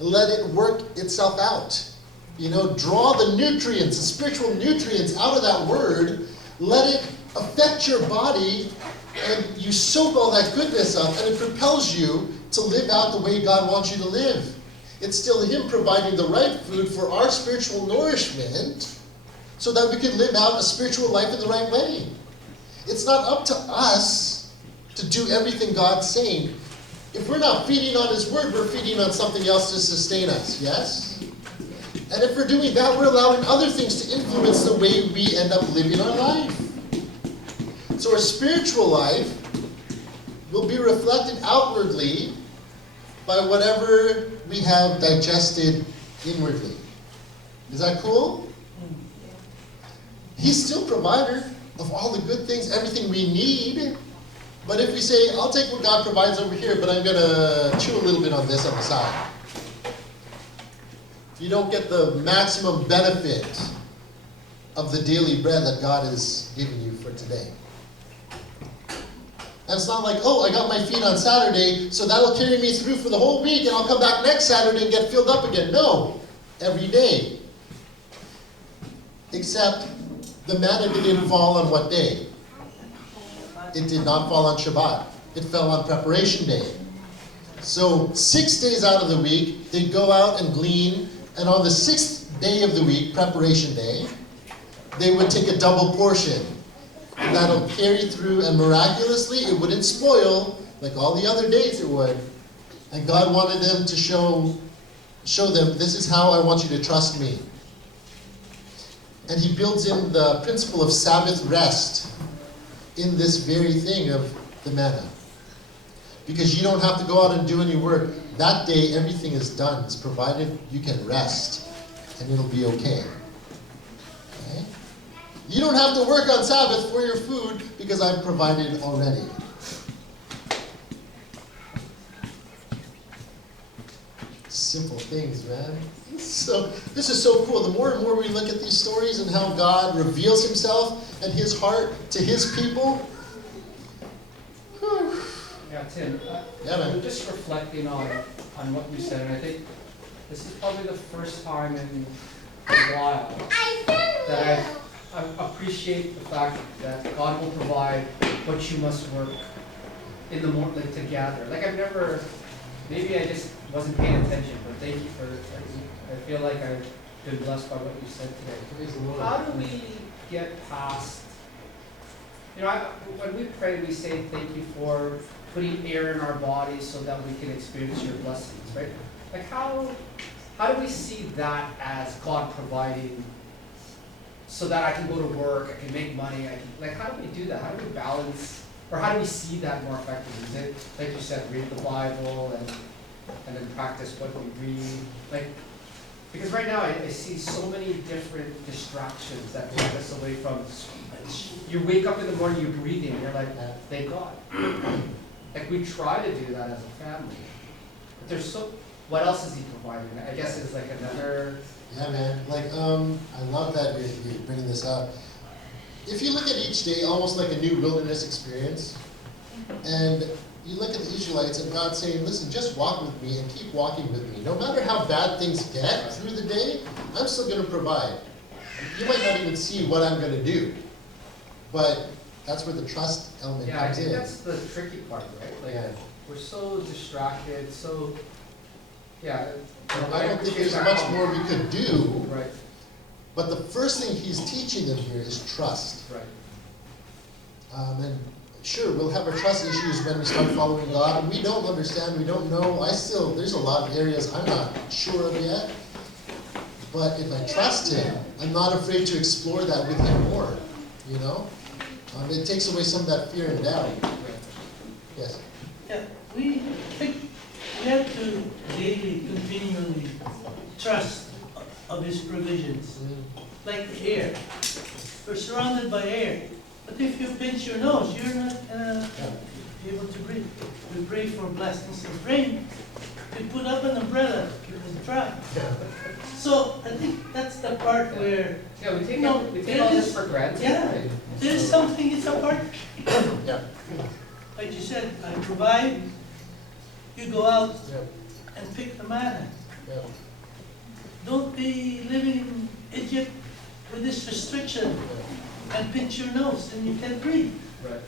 and let it work itself out. You know, draw the nutrients, the spiritual nutrients out of that word. Let it affect your body, and you soak all that goodness up, and it propels you to live out the way God wants you to live. It's still him providing the right food for our spiritual nourishment so that we can live out a spiritual life in the right way. It's not up to us to do everything God's saying. If we're not feeding on his word, we're feeding on something else to sustain us, yes? And if we're doing that, we're allowing other things to influence the way we end up living our life. So our spiritual life will be reflected outwardly by whatever we have digested inwardly. Is that cool? He's still provider of all the good things, everything we need. But if we say, I'll take what God provides over here, but I'm going to chew a little bit on this on the side, you don't get the maximum benefit of the daily bread that God is giving you for today. And it's not like, oh, I got my feed on Saturday, so that'll carry me through for the whole week, and I'll come back next Saturday and get filled up again. No, every day. Except the manna didn't fall on what day? It did not fall on Shabbat. It fell on preparation day. So 6 days out of the week, they'd go out and glean, and on the 6th day of the week, preparation day, they would take a double portion. That'll carry through, and miraculously it wouldn't spoil like all the other days it would. And God wanted them to show them, this is how I want you to trust me. And he builds in the principle of Sabbath rest in this very thing of the manna. Because you don't have to go out and do any work. That day everything is done. It's provided you can rest, and it'll be okay. Okay? You don't have to work on Sabbath for your food because I've provided it already. Simple things, man. So this is so cool. The more and more we look at these stories and how God reveals himself and his heart to his people. Whew. Yeah, Tim, Yeah, man. I'm just reflecting on what you said, and I think this is probably the first time in a while that I appreciate the fact that God will provide, but you must work in the morning, like, to gather. Like, I've never, maybe I just wasn't paying attention, but thank you for, I feel like been blessed by what you said today. Praise the Lord. How do we get past, when we pray, we say thank you for putting air in our bodies so that we can experience your blessings, right? Like how do we see that as God providing so that I can go to work, I can make money, how do we do that? How do we balance, or how do we see that more effectively? Is it, like you said, read the Bible and then practice what we read? Because right now I see so many different distractions that take us away from, you wake up in the morning, you're breathing, you're like, thank God. We try to do that as a family. But there's what else is he providing? I guess it's like another. Yeah, man. I love that you're bringing this up. If you look at each day almost like a new wilderness experience, and you look at the Israelites and God saying, listen, just walk with me and keep walking with me. No matter how bad things get through the day, I'm still going to provide. You might not even see what I'm going to do, but that's where the trust element Yeah, I comes think in. that's the tricky part, right? We're so distracted, I don't think there's much more we could do, Right, but the first thing he's teaching them here is trust. right. And sure, we'll have our trust issues when we start following God, and we don't understand, we don't know. There's a lot of areas I'm not sure of yet. But if I trust Him, I'm not afraid to explore that with Him more, It takes away some of that fear and doubt. Yes? Yeah, we have to daily, continually trust of His provisions, like the air. We're surrounded by air, but if you pinch your nose, you're not be able to breathe. We pray for blessings of rain. We put up an umbrella, keep us dry. So I think that's the part where We take all this for granted. Yeah. Right? there's something, it's a part. Yeah. Like you said, I provide, you go out Yeah. and pick the manna. Yeah. Don't be living in Egypt with this restriction and pinch your nose and you can't breathe. Right.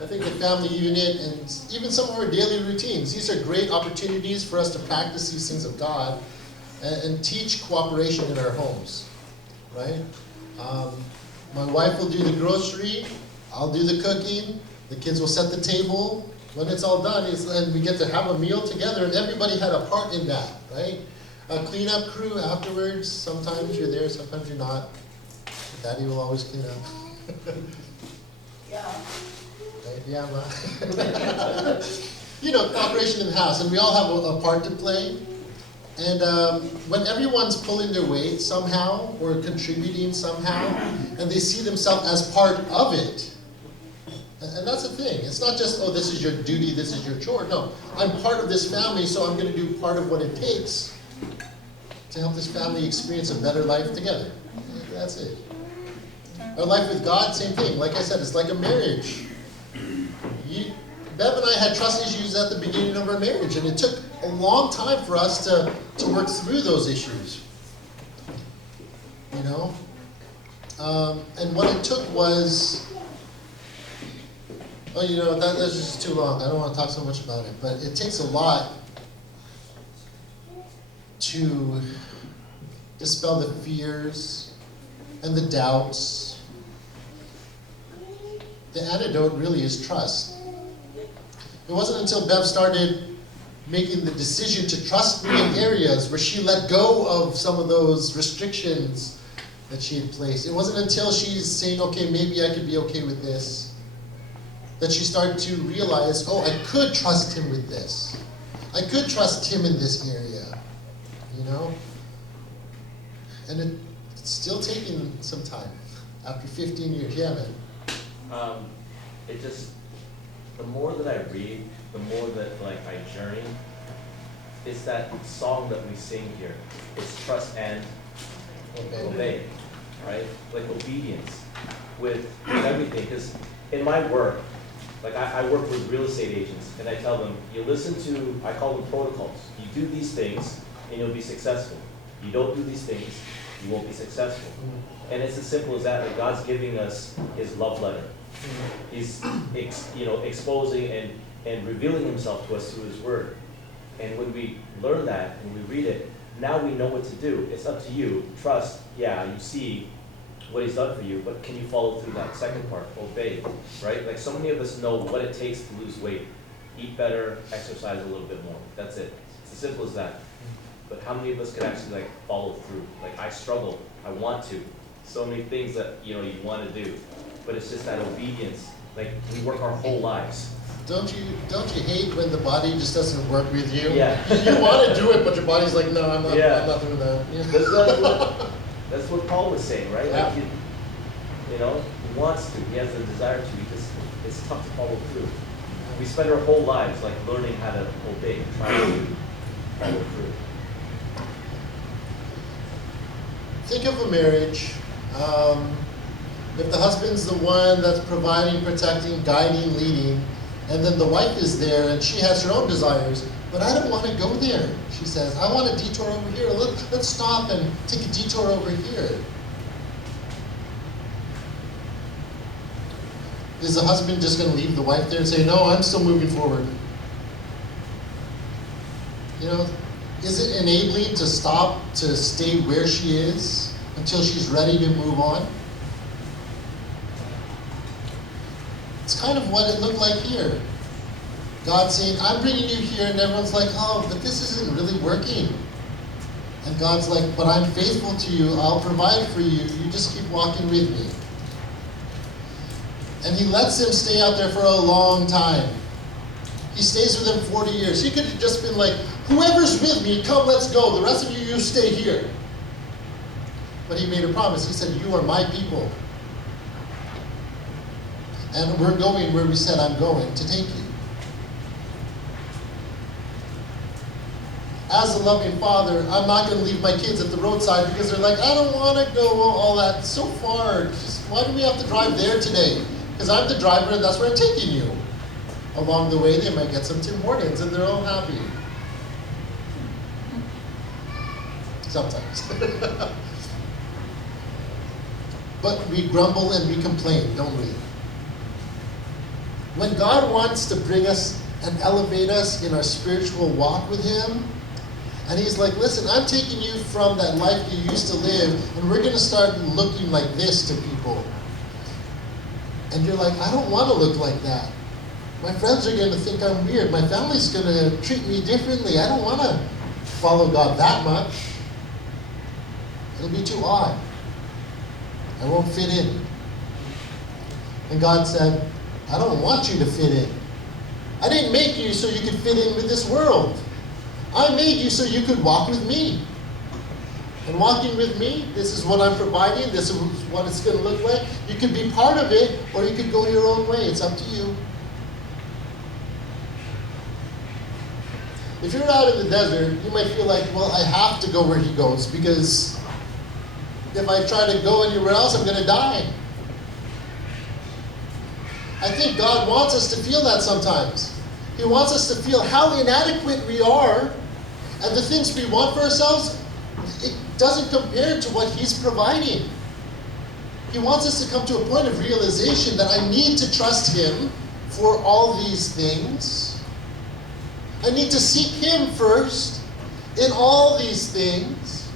I think the family unit and even some of our daily routines, these are great opportunities for us to practice these things of God and teach cooperation in our homes, right? My wife will do the grocery, I'll do the cooking, the kids will set the table. When it's all done, and we get to have a meal together, and everybody had a part in that, right? A cleanup crew afterwards, sometimes you're there, sometimes you're not. Daddy will always clean up. Yeah. Right? Yeah, ma. Cooperation in the house, and we all have a part to play. And when everyone's pulling their weight somehow, or contributing somehow, and they see themselves as part of it, and that's the thing. It's not just, oh, this is your duty, this is your chore. No, I'm part of this family, so I'm going to do part of what it takes to help this family experience a better life together. That's it. Our life with God, same thing. Like I said, it's like a marriage. Bev and I had trust issues at the beginning of our marriage, and it took a long time for us to work through those issues. And what it took was, that's just too long. I don't want to talk so much about it, but it takes a lot to dispel the fears and the doubts. The antidote really is trust. It wasn't until Bev started making the decision to trust me in areas where she let go of some of those restrictions that she had placed. It wasn't until she's saying, okay, maybe I could be okay with this, that she started to realize, oh, I could trust him with this. I could trust him in this area, And it's still taking some time after 15 years. Yeah, man. The more that I read, the more that I journey, it's that song that we sing here. It's trust and obey, right? Like obedience with everything. Because in my work, I work with real estate agents, and I tell them, you listen to, I call them protocols. You do these things, and you'll be successful. You don't do these things, you won't be successful. And it's as simple as that. God's giving us His love letter. He's exposing and revealing Himself to us through His Word. And when we learn that and we read it, now we know what to do. It's up to you. Trust, yeah, you see what he's done for you, but can you follow through that second part? Obey, right? Like so many of us know what it takes to lose weight. Eat better, exercise a little bit more. That's it. It's as simple as that. But how many of us can actually like follow through? Like I struggle, I want to. So many things that you want to do, but it's just that obedience. Like we work our whole lives. Don't you hate when the body just doesn't work with you? Yeah. You want to do it, but your body's like, no, I'm not, Yeah. I'm not doing that. Yeah. That's what Paul was saying, right? Yeah. Like he wants to, he has the desire to, because it's tough to follow through. We spend our whole lives like learning how to obey, trying to follow through. Think of a marriage. If the husband's the one that's providing, protecting, guiding, leading, and then the wife is there and she has her own desires, but I don't want to go there, she says. I want a detour over here. Let's stop and take a detour over here. Is the husband just going to leave the wife there and say, no, I'm still moving forward? Is it enabling to stop, to stay where she is until she's ready to move on? It's kind of what it looked like here. God saying, I'm bringing you here, and everyone's like, oh, but this isn't really working. And God's like, but I'm faithful to you, I'll provide for you, you just keep walking with me. And he lets him stay out there for a long time. He stays with him 40 years. He could have just been like, whoever's with me, come, let's go. The rest of you stay here. But he made a promise. He said, you are my people. And we're going where we said I'm going to take you. As a loving father, I'm not going to leave my kids at the roadside because they're like, I don't want to go all that so far. Just, why do we have to drive there today? Because I'm the driver and that's where I'm taking you. Along the way, they might get some Tim Hortons and they're all happy. Sometimes. But we grumble and we complain, don't we? When God wants to bring us and elevate us in our spiritual walk with Him, and He's like, listen, I'm taking you from that life you used to live, and we're going to start looking like this to people. And you're like, I don't want to look like that. My friends are going to think I'm weird. My family's going to treat me differently. I don't want to follow God that much. It'll be too odd. I won't fit in. And God said, I don't want you to fit in. I didn't make you so you could fit in with this world. I made you so you could walk with me. And walking with me, this is what I'm providing, this is what it's going to look like. You could be part of it, or you could go your own way. It's up to you. If you're out in the desert, you might feel like, well, I have to go where He goes, because if I try to go anywhere else, I'm going to die. I think God wants us to feel that sometimes. He wants us to feel how inadequate we are, and the things we want for ourselves, it doesn't compare to what He's providing. He wants us to come to a point of realization that I need to trust Him for all these things. I need to seek Him first in all these things.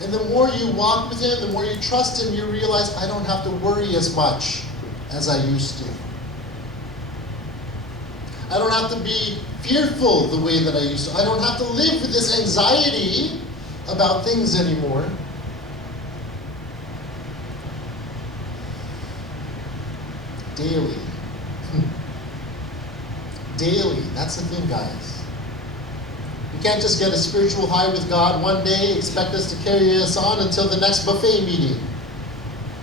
And the more you walk with Him, the more you trust Him, you realize I don't have to worry as much as I used to. I don't have to be fearful the way that I used to. I don't have to live with this anxiety about things anymore. Daily. Daily. That's the thing, guys. You can't just get a spiritual high with God one day, expect us to carry us on until the next buffet meeting.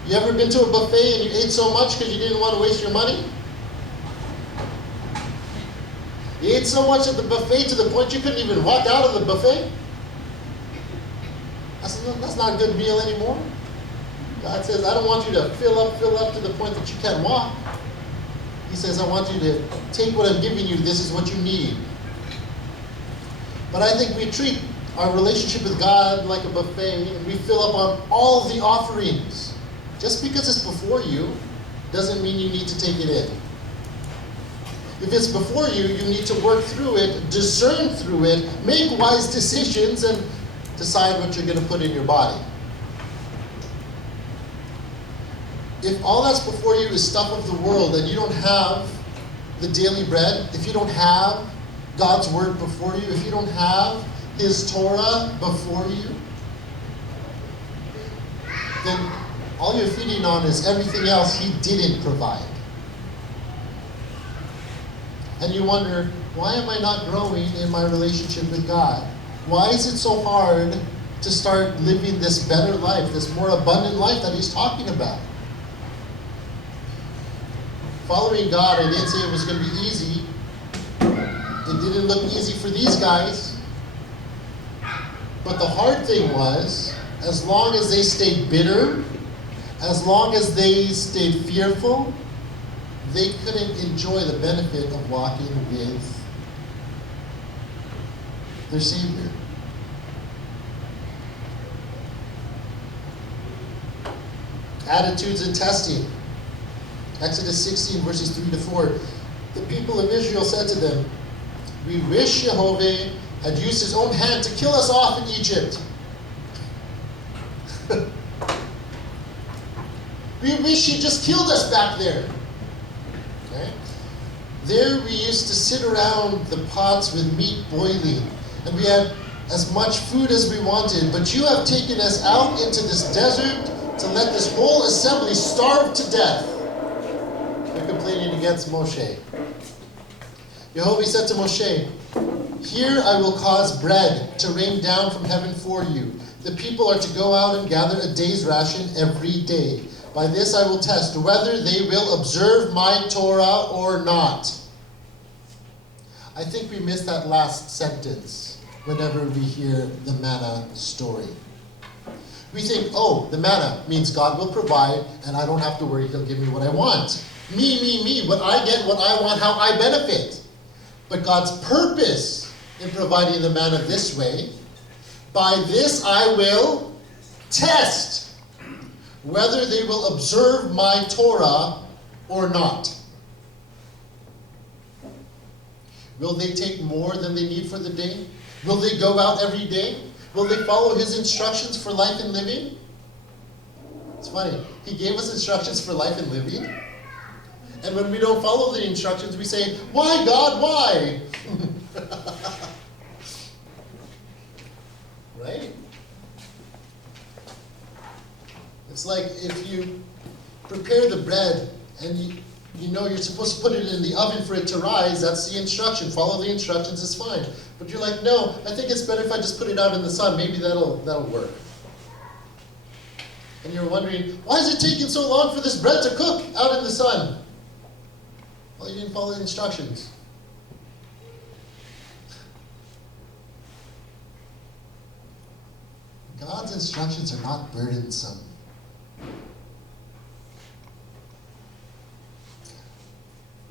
You ever been to a buffet and you ate so much because you didn't want to waste your money? You ate so much at the buffet to the point you couldn't even walk out of the buffet? That's not a good meal anymore. God says, I don't want you to fill up to the point that you can't walk. He says, I want you to take what I'm giving you. This is what you need. But I think we treat our relationship with God like a buffet, and we fill up on all the offerings. Just because it's before you doesn't mean you need to take it in. If it's before you, you need to work through it, discern through it, make wise decisions, and decide what you're going to put in your body. If all that's before you is stuff of the world and you don't have the daily bread, if you don't have God's word before you, if you don't have His Torah before you, then all you're feeding on is everything else He didn't provide. And you wonder, why am I not growing in my relationship with God? Why is it so hard to start living this better life, this more abundant life that He's talking about? Following God, I didn't say it was going to be easy. It didn't look easy for these guys. But the hard thing was, as long as they stayed bitter, as long as they stayed fearful, they couldn't enjoy the benefit of walking with their Savior. Attitudes and testing. Exodus 16, verses 3 to 4. The people of Israel said to them, "We wish Jehovah had used His own hand to kill us off in Egypt." We wish He just killed us back there. Okay? There we used to sit around the pots with meat boiling, and we had as much food as we wanted, but you have taken us out into this desert to let this whole assembly starve to death. They're complaining against Moshe. Jehovah said to Moshe, "Here I will cause bread to rain down from heaven for you. The people are to go out and gather a day's ration every day. By this I will test whether they will observe my Torah or not." I think we miss that last sentence whenever we hear the manna story. We think, oh, the manna means God will provide and I don't have to worry, He'll give me what I want. Me, what I get, what I want, how I benefit. But God's purpose in providing the manna this way, by this I will test whether they will observe my Torah or not. Will they take more than they need for the day? Will they go out every day? Will they follow His instructions for life and living? It's funny. He gave us instructions for life and living. And when we don't follow the instructions, we say, "Why, God, why?" Right? It's like if you prepare the bread and you know you're supposed to put it in the oven for it to rise, that's the instruction. Follow the instructions, it's fine. But you're like, "No, I think it's better if I just put it out in the sun. Maybe that'll work." And you're wondering, why is it taking so long for this bread to cook out in the sun? Well, you didn't follow the instructions. God's instructions are not burdensome.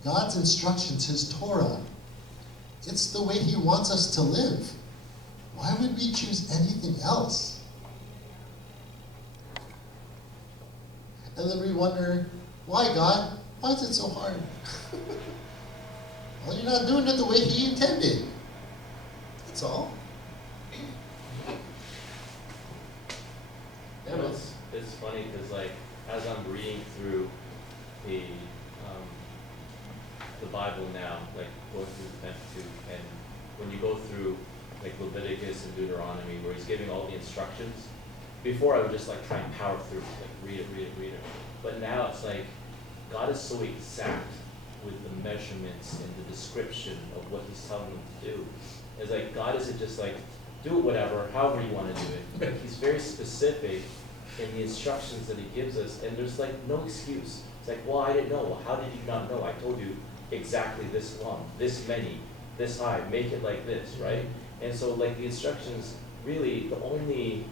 God's instructions, His Torah, it's the way He wants us to live. Why would we choose anything else? And then we wonder, why, God? Why is it so hard? Well, you're not doing it the way He intended. That's all. You know, it's funny because, like, as I'm reading through the Bible now, like going through the Pentateuch, and when you go through like Leviticus and Deuteronomy, where He's giving all the instructions, before I would just like try and power through, like read it. But now it's like God is so exact with the measurements and the description of what He's telling them to do. It's like God isn't just like, do it whatever, however you want to do it. Like He's very specific in the instructions that He gives us, and there's like no excuse. It's like, well, I didn't know. Well, how did you not know? I told you exactly this long, this many, this high, make it like this, right? And so like the instructions, really the only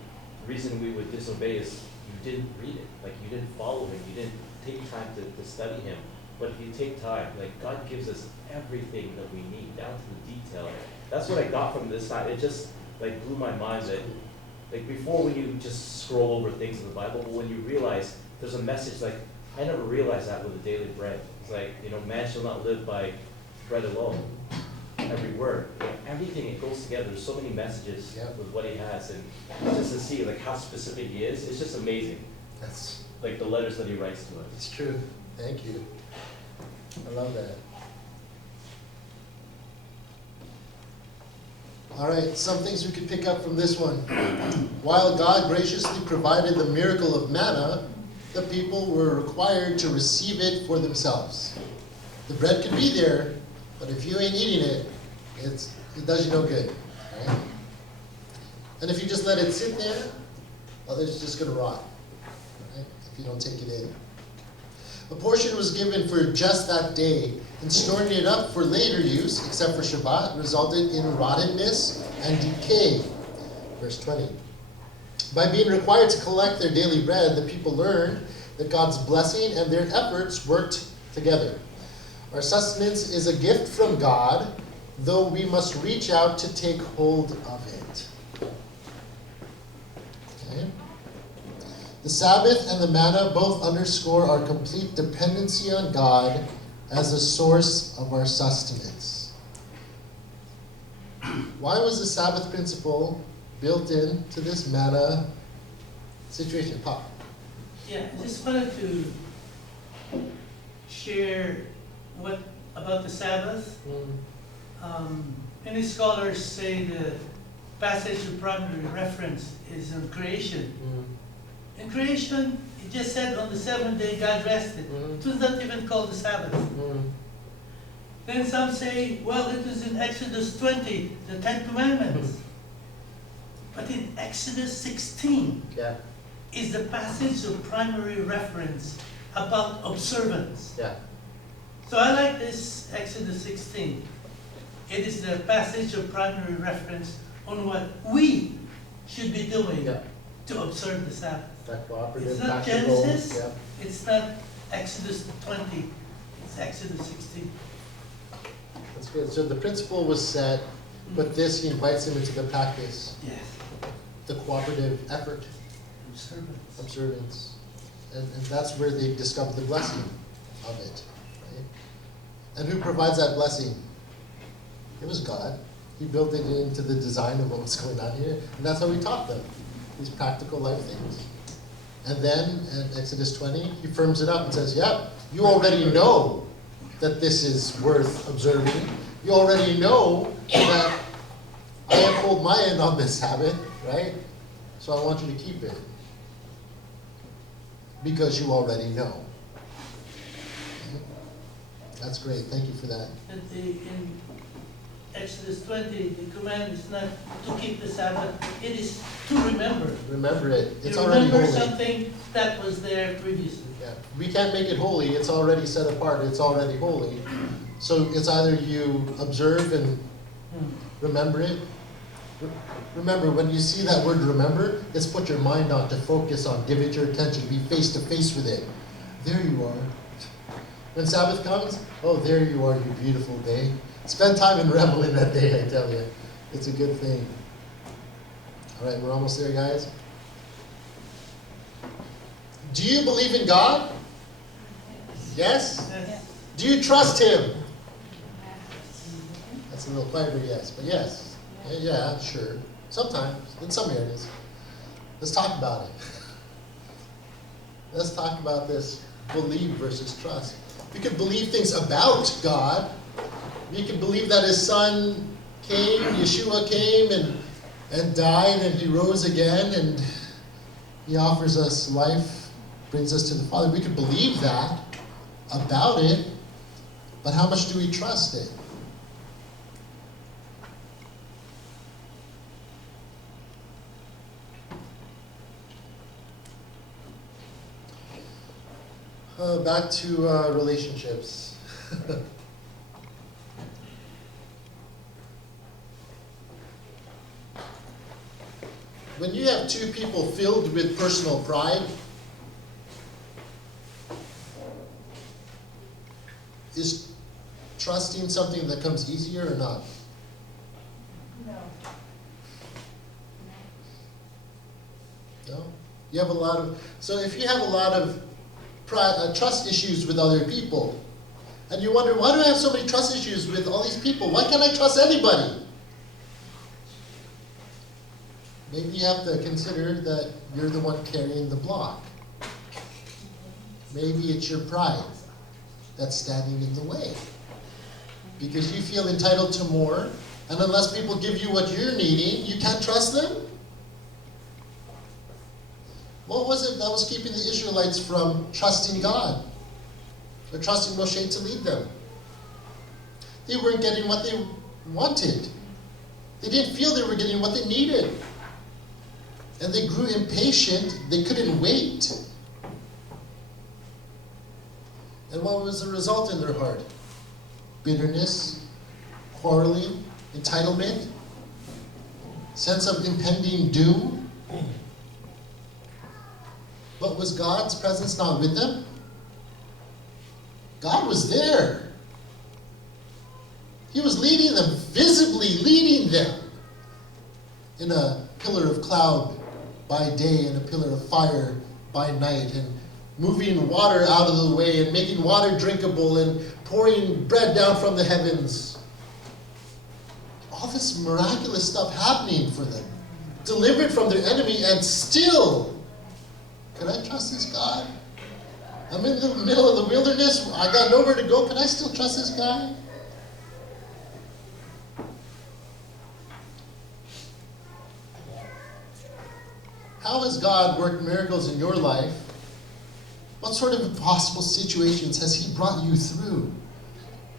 reason we would disobey is you didn't read it, like you didn't follow Him, you didn't take time to study Him. But if you take time, like God gives us everything that we need, down to the detail. That's what I got from this time. It just like blew my mind that like before when you just scroll over things in the Bible, but when you realize there's a message, like I never realized that with the daily bread. It's like, you know, man shall not live by bread alone. Every word, everything, it goes together. There's so many messages Yeah. with what he has, and just to see like how specific he is, it's just amazing. That's, Like the letters that he writes to us. it's true. Thank you. I love that. All right, some things we could pick up from this one. While God graciously provided the miracle of manna, the people were required to receive it for themselves. The bread could be there, but if you ain't eating it, it does you no good. Right? And if you just let it sit there, well, it's just going to rot. Right? If you don't take it in. A portion was given for just that day, and storing it up for later use, except for Shabbat, resulted in rottenness and decay. Verse 20. By being required to collect their daily bread, the people learned that God's blessing and their efforts worked together. Our sustenance is a gift from God, though we must reach out to take hold of it. Okay? The Sabbath and the manna both underscore our complete dependency on God as the source of our sustenance. Why was the Sabbath principle built into this manna situation? Pop. Yeah, I just wanted to share about the Sabbath. Many scholars say the passage of primary reference is in creation. In creation, it just said on the seventh day God rested. It was not even called the Sabbath. Then some say, well, it was in Exodus 20, the Ten Commandments. But in Exodus 16 Yeah. is the passage of primary reference about observance. Yeah. So I like this Exodus 16. It is the passage of primary reference on what we should be doing Yeah. to observe the Sabbath. That cooperative, It's not practical. Genesis. Yeah. It's not Exodus 20. It's Exodus 16. That's good. So the principle was set, but this he invites him into the practice, Yes. the cooperative effort, Observance. observance. And that's where they discover the blessing of it. Right? And who provides that blessing? It was God. He built it into the design of what was going on here. And that's how he taught them, these practical life things. And then in Exodus 20, he firms it up and says, yep, you already know that this is worth observing. You already know that I uphold my end on this habit, right? So I want you to keep it. Because you already know. That's great. Thank you for that. In Exodus 20, the command is not to keep the Sabbath, it is to remember. Remember it. It's You already remember holy. something that was there previously. Yeah. We can't make it holy. It's already set apart. It's already holy. So it's either you observe and remember it. Remember, when you see that word remember, it's put your mind on, to focus on, give it your attention, be face to face with it. There you are. When Sabbath comes, oh, there you are, you beautiful day. Spend time and revel in that day, I tell you. It's a good thing. All right, we're almost there, guys. Do you believe in God? Yes? Yes. Do you trust Him? That's a little quieter yes, but yes. Yeah, sure. Sometimes, in some areas. Let's talk about it. Let's talk about this believe versus trust. We can believe things about God. We can believe that His Son came, Yeshua came and died, and He rose again, and He offers us life, brings us to the Father. We can believe that about it, but how much do we trust it? Back to relationships. When you have two people filled with personal pride, is trusting something that comes easier or not? No. No? You have a lot of, so if you have a lot of pride, trust issues with other people, And you wonder, why do I have so many trust issues with all these people? Why can't I trust anybody? Maybe you have to consider that you're the one carrying the block. Maybe it's your pride that's standing in the way. Because you feel entitled to more, and unless people give you what you're needing, you can't trust them? What was it that was keeping the Israelites from trusting God? Or trusting Moshe to lead them? They weren't getting what they wanted. They didn't feel they were getting what they needed. And they grew impatient. They couldn't wait. And what was the result in their heart? Bitterness, quarreling, entitlement, sense of impending doom. But was God's presence not with them? God was there. He was leading them, visibly leading them in a pillar of cloud by day and a pillar of fire by night, and moving water out of the way and making water drinkable and pouring bread down from the heavens. All this miraculous stuff happening for them, delivered from their enemy, and still, can I trust this God? I'm in the middle of the wilderness. I got nowhere to go. Can I still trust this guy? How has God worked miracles in your life? What sort of impossible situations has He brought you through?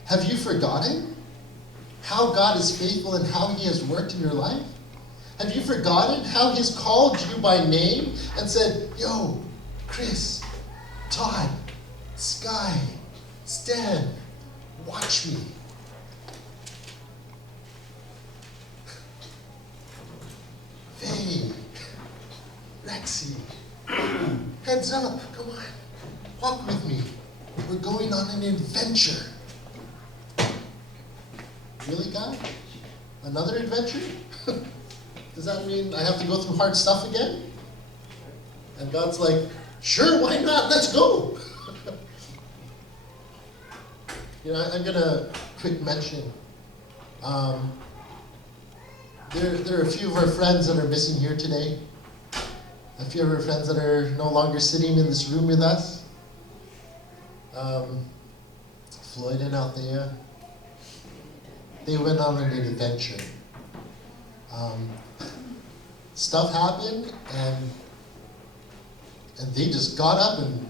Have you forgotten how God is faithful and how He has worked in your life? Have you forgotten how He's called you by name and said, yo, Chris, Todd, Sky, Stan, watch me. Faye, Rexy, heads up, come on, walk with me. We're going on an adventure. Really, God? Another adventure? Does that mean I have to go through hard stuff again? And God's like, sure, why not? Let's go. You know, I'm going to quick mention. There are a few of our friends that are missing here today. A few of our friends that are no longer sitting in this room with us. Floyd and Althea. They went on an adventure. Stuff happened, and they just got up and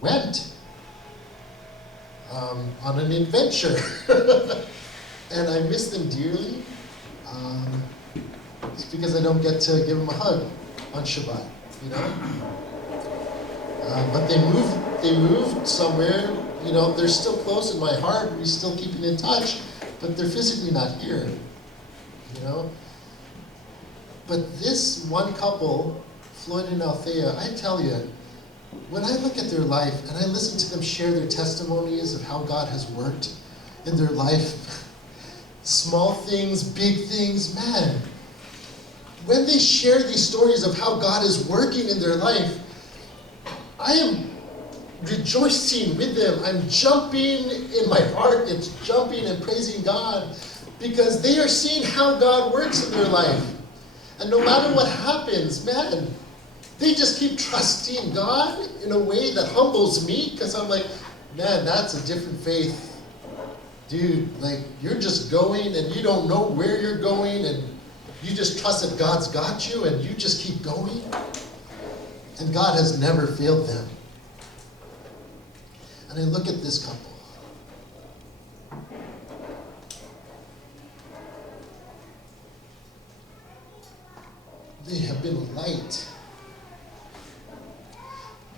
went on an adventure. And I miss them dearly. It's because I don't get to give them a hug on Shabbat, you know? But they moved somewhere, you know, they're still close in my heart, we're still keeping in touch, but they're physically not here, you know? But this one couple, Floyd and Althea, I tell you, when I look at their life and I listen to them share their testimonies of how God has worked in their life, small things, big things, man, when they share these stories of how God is working in their life, I am rejoicing with them. I'm jumping in my heart. It's jumping and praising God because they are seeing how God works in their life. And no matter what happens, man, they just keep trusting God in a way that humbles me because I'm like, man, that's a different faith. Dude, like, you're just going and you don't know where you're going and you just trust that God's got you and you just keep going. And God has never failed them. And I look at this couple. They have been a light.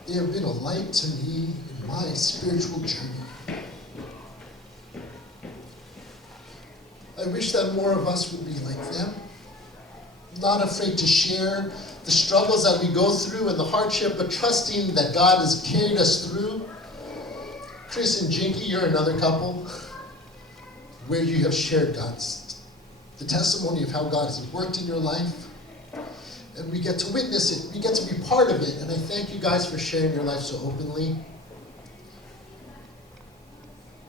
They have been a light to me in my spiritual journey. I wish that more of us would be like them. Not afraid to share the struggles that we go through and the hardship, but trusting that God has carried us through. Chris and Jinky, you're another couple where you have shared the testimony of how God has worked in your life. And we get to witness it. We get to be part of it. And I thank you guys for sharing your life so openly.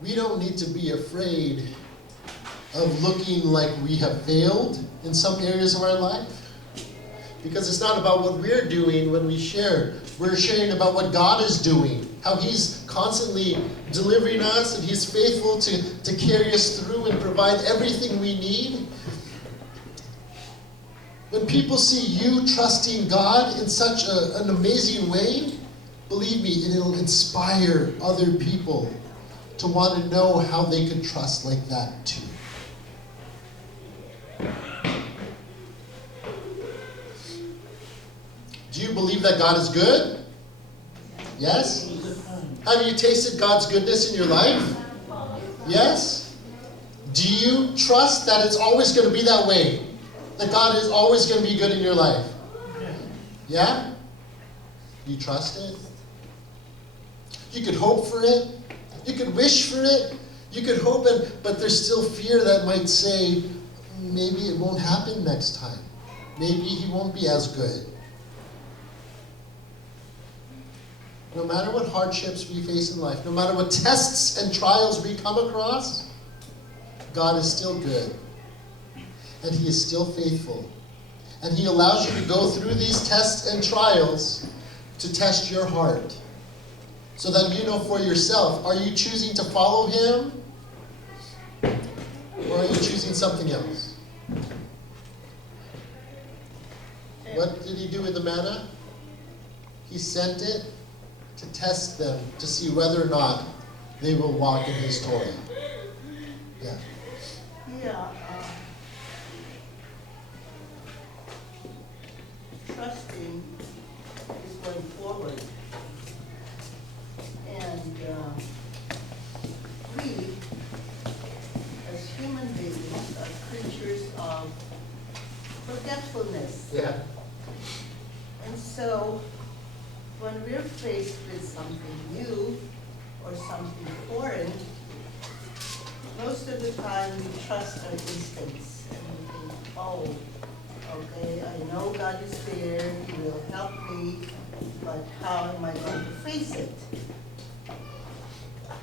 we don't need to be afraid of looking like we have failed in some areas of our life. Because it's not about what we're doing when we share. We're sharing about what God is doing, how He's constantly delivering us, and He's faithful to carry us through and provide everything we need. When people see you trusting God in such an amazing way, believe me, it'll inspire other people to want to know how they could trust like that too. Do you believe that God is good? Yes? Have you tasted God's goodness in your life? Yes? Do you trust that it's always going to be that way? That God is always going to be good in your life? Yeah? Do you trust it? You could hope for it. You could wish for it. You could hope it, but there's still fear that might say, maybe it won't happen next time. Maybe He won't be as good. No matter what hardships we face in life, no matter what tests and trials we come across, God is still good. And He is still faithful. And He allows you to go through these tests and trials to test your heart. So that you know for yourself, are you choosing to follow Him? Or are you choosing something else? What did He do with the manna? He sent it to test them, to see whether or not they will walk in His Torah. Yeah. Yeah. Trusting is going forward. And we, as human beings, are creatures of forgetfulness. Yeah. And so, when we're faced with something new or something foreign, most of the time we trust our instincts and we think, oh, okay, I know God is there, He will help me, but how am I going to face it?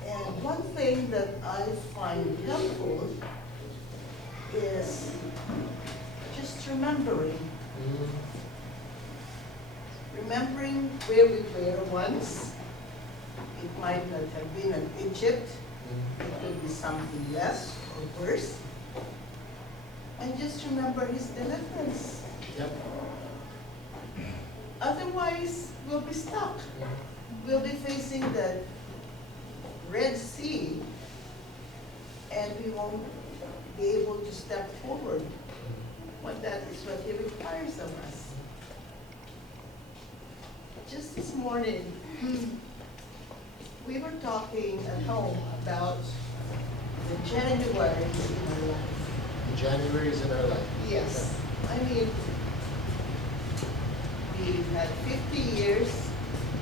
And one thing that I find helpful is just remembering where we were once. It might not have been in Egypt. It could be something less or worse. And just remember His deliverance. Yep. Otherwise, we'll be stuck. We'll be facing the Red Sea, and we won't be able to step forward. But that is what He requires of us. Just this morning, we were talking at home about the Januaries in our life. January is in our life. Yes. I mean, we've had 50 years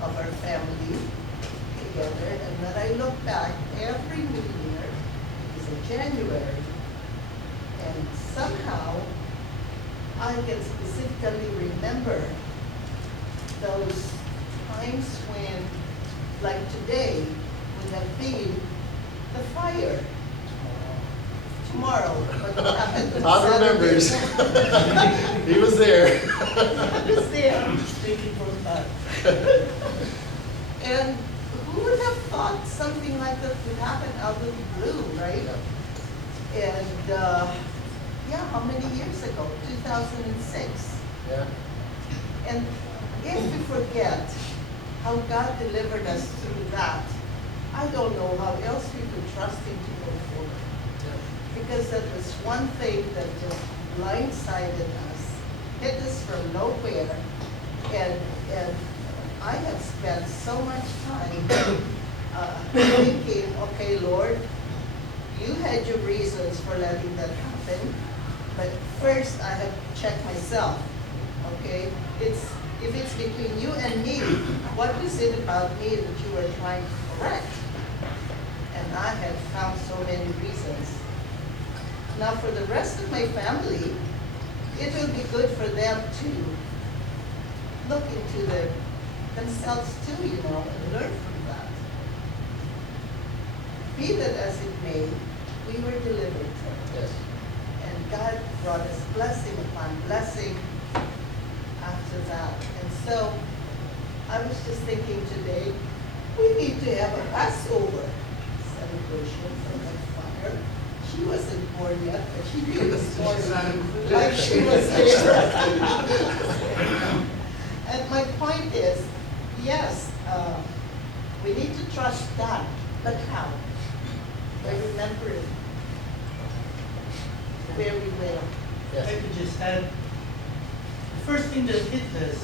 of our family together, and when I look back, every new year is a January, and somehow I can specifically remember those times when, like today, would have been the fire. Tomorrow, but what happened on Todd Saturday? remembers. He was there. I was there. Speaking from that. And who would have thought something like that would happen out of the blue, right? And yeah, how many years ago? 2006. Yeah. And if we forget how God delivered us through that, I don't know how else we could trust Him to go forward. Because that was one thing that just blindsided us, hit us from nowhere, and I have spent so much time thinking, okay, Lord, you had your reasons for letting that happen, but first I have to check myself, okay? If it's between you and me, what is it about me that you are trying to correct? And I have found so many reasons. Now for the rest of my family, it will be good for them to look into themselves too, and learn from that. be that as it may, we were delivered. Yes. And God brought us blessing upon blessing after that. And so, I was just thinking today, we need to have a Passover celebration for my father. She wasn't born yet, but she was born like she was there. And my point is, yes, we need to trust God, but how? By remembering where we went. Yes. I could just add, the first thing that hit us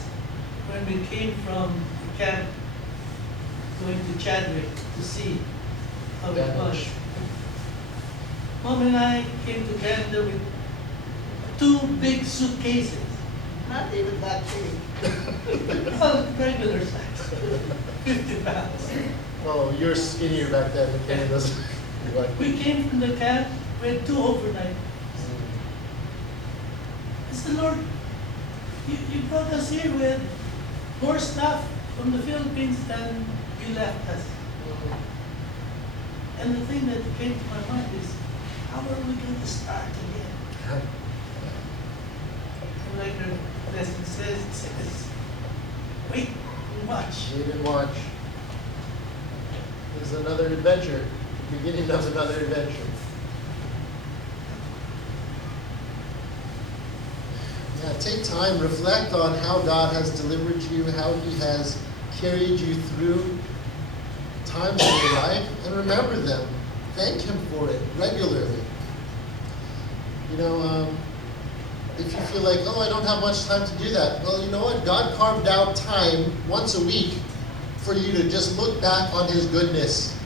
when we came from the camp going to Chadwick to see how it Yeah. was. Mom and I came to Canada with 2 big suitcases, Not even that big. regular size, 50 pounds. Oh, you're skinnier back then. Okay, doesn't. We came from the camp with 2 overnight. I said, Lord, you brought us here with more stuff from the Philippines than you left us. And the thing that came to my mind is, how are we going to start again? And like the lesson says, it says, wait and watch. Wait and watch. There's another adventure. Beginning of another adventure. Yeah, take time, reflect on how God has delivered you, how He has carried you through times in your life, and remember them. Thank Him for it regularly. You know, if you feel like, oh, I don't have much time to do that, well, you know what? God carved out time once a week for you to just look back on His goodness.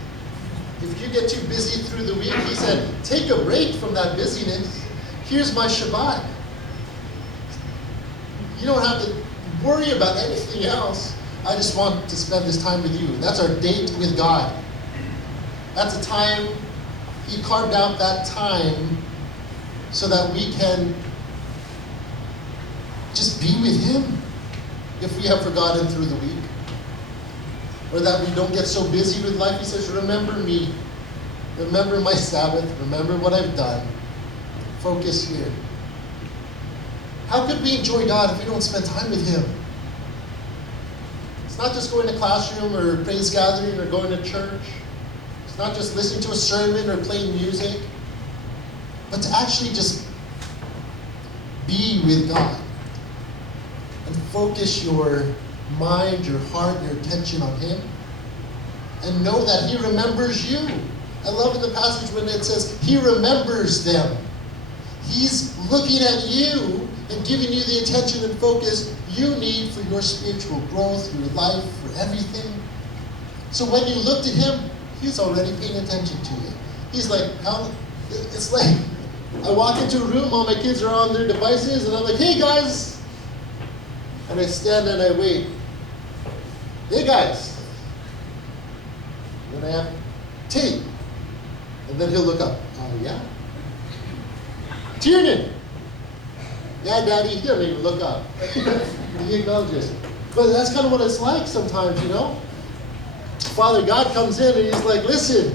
If you get too busy through the week, He said, take a break from that busyness. Here's my Shabbat. You don't have to worry about anything else. I just want to spend this time with you. That's our date with God. That's a time, He carved out that time so that we can just be with Him if we have forgotten through the week. Or that we don't get so busy with life. He says, remember me. Remember my Sabbath. Remember what I've done. Focus here. How could we enjoy God if we don't spend time with Him? It's not just going to classroom or praise gathering or going to church. It's not just listening to a sermon or playing music. But to actually just be with God. And focus your mind, your heart, your attention on Him. And know that He remembers you. I love in the passage when it says, He remembers them. He's looking at you and giving you the attention and focus you need for your spiritual growth, your life, for everything. So when you looked at Him, He's already paying attention to you. He's like, how? It's like, I walk into a room, all my kids are on their devices, and I'm like, hey guys! And I stand and I wait. Hey guys! And then I have tea. And then he'll look up. Oh, yeah? Tiernan! Yeah, Daddy, he doesn't even look up. He acknowledges. But that's kind of what it's like sometimes, you know? Father God comes in and He's like, listen,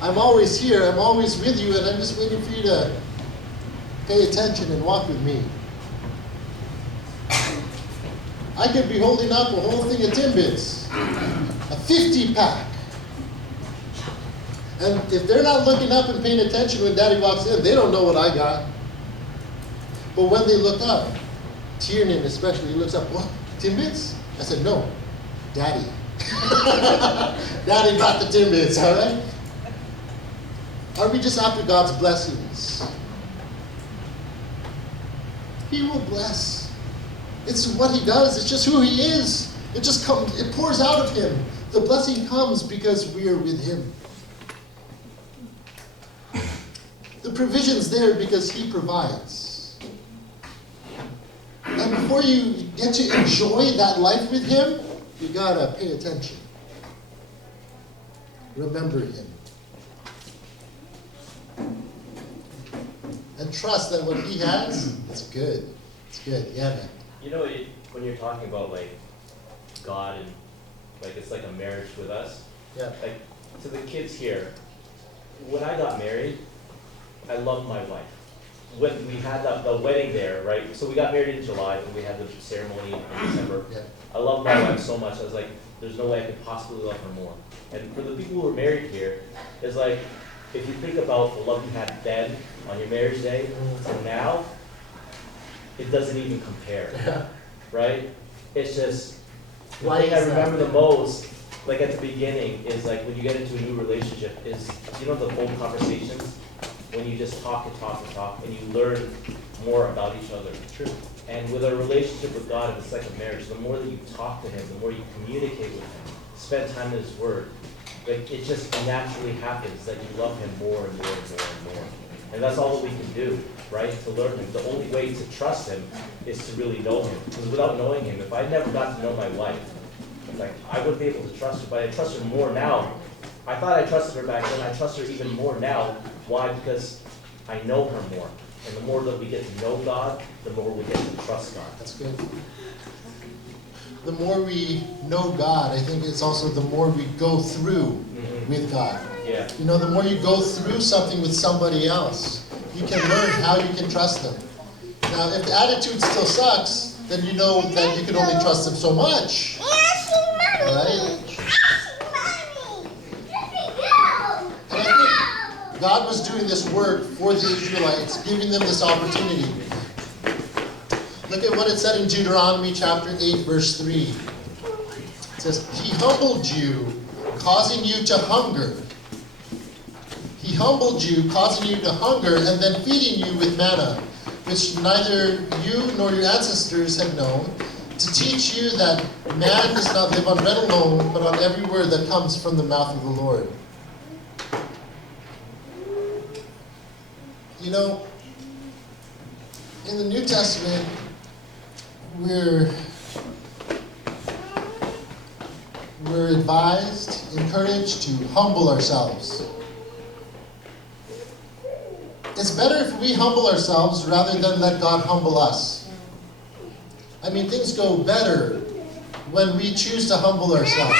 I'm always here, I'm always with you, and I'm just waiting for you to pay attention and walk with me. I could be holding up a whole thing of Timbits, a 50-pack. And if they're not looking up and paying attention when Daddy walks in, they don't know what I got. But when they look up, Tiernan especially, he looks up, what, Timbits? I said, no, Daddy. Daddy got the Timbits, all right? Are we just after God's blessings? He will bless. It's what He does. It's just who He is. It just comes, it pours out of Him. The blessing comes because we are with Him. The provision's there because He provides. And before you get to enjoy that life with Him, you gotta pay attention. Remember Him. And trust that what He has, it's good. It's good. Yeah, man. You know, when you're talking about like God and like it's like a marriage with us, Yeah. like to the kids here, when I got married, I loved my wife. When we had the wedding there, right? So we got married in July, and we had the ceremony in December. Yeah. I love my wife so much. I was like, there's no way I could possibly love her more. And for the people who are married here, it's like, if you think about the love you had then on your marriage day to now, it doesn't even compare, right? It's just, the Why thing I is that? remember the most, like at the beginning, is like when you get into a new relationship, is, you know, the phone conversations? When you just talk and talk and talk, and you learn more about each other. True. And with a relationship with God, it's like a marriage. The more that you talk to Him, the more you communicate with Him, spend time in His Word, like it just naturally happens that you love Him more and more and more and more. And that's all that we can do, right? To learn Him. The only way to trust Him is to really know Him. Because without knowing Him, if I never got to know my wife, like I wouldn't be able to trust her, but I trust her more now. I thought I trusted her back then. I trust her even more now. Why? Because I know her more. And the more that we get to know God, the more we get to trust God. That's good. The more we know God, I think it's also the more we go through with God. Yeah. You know, the more you go through something with somebody else, you can learn how you can trust them. Now, if the attitude still sucks, then you know that you can only trust them so much. Right? And I think God was doing this work for the Israelites, giving them this opportunity. Look at what it said in Deuteronomy chapter 8, verse 3. It says, He humbled you, causing you to hunger. He humbled you, causing you to hunger, and then feeding you with manna, which neither you nor your ancestors had known, to teach you that man does not live on bread alone, but on every word that comes from the mouth of the Lord. You know, in the New Testament, we're advised, encouraged to humble ourselves. It's better if we humble ourselves rather than let God humble us. I mean, things go better when we choose to humble ourselves.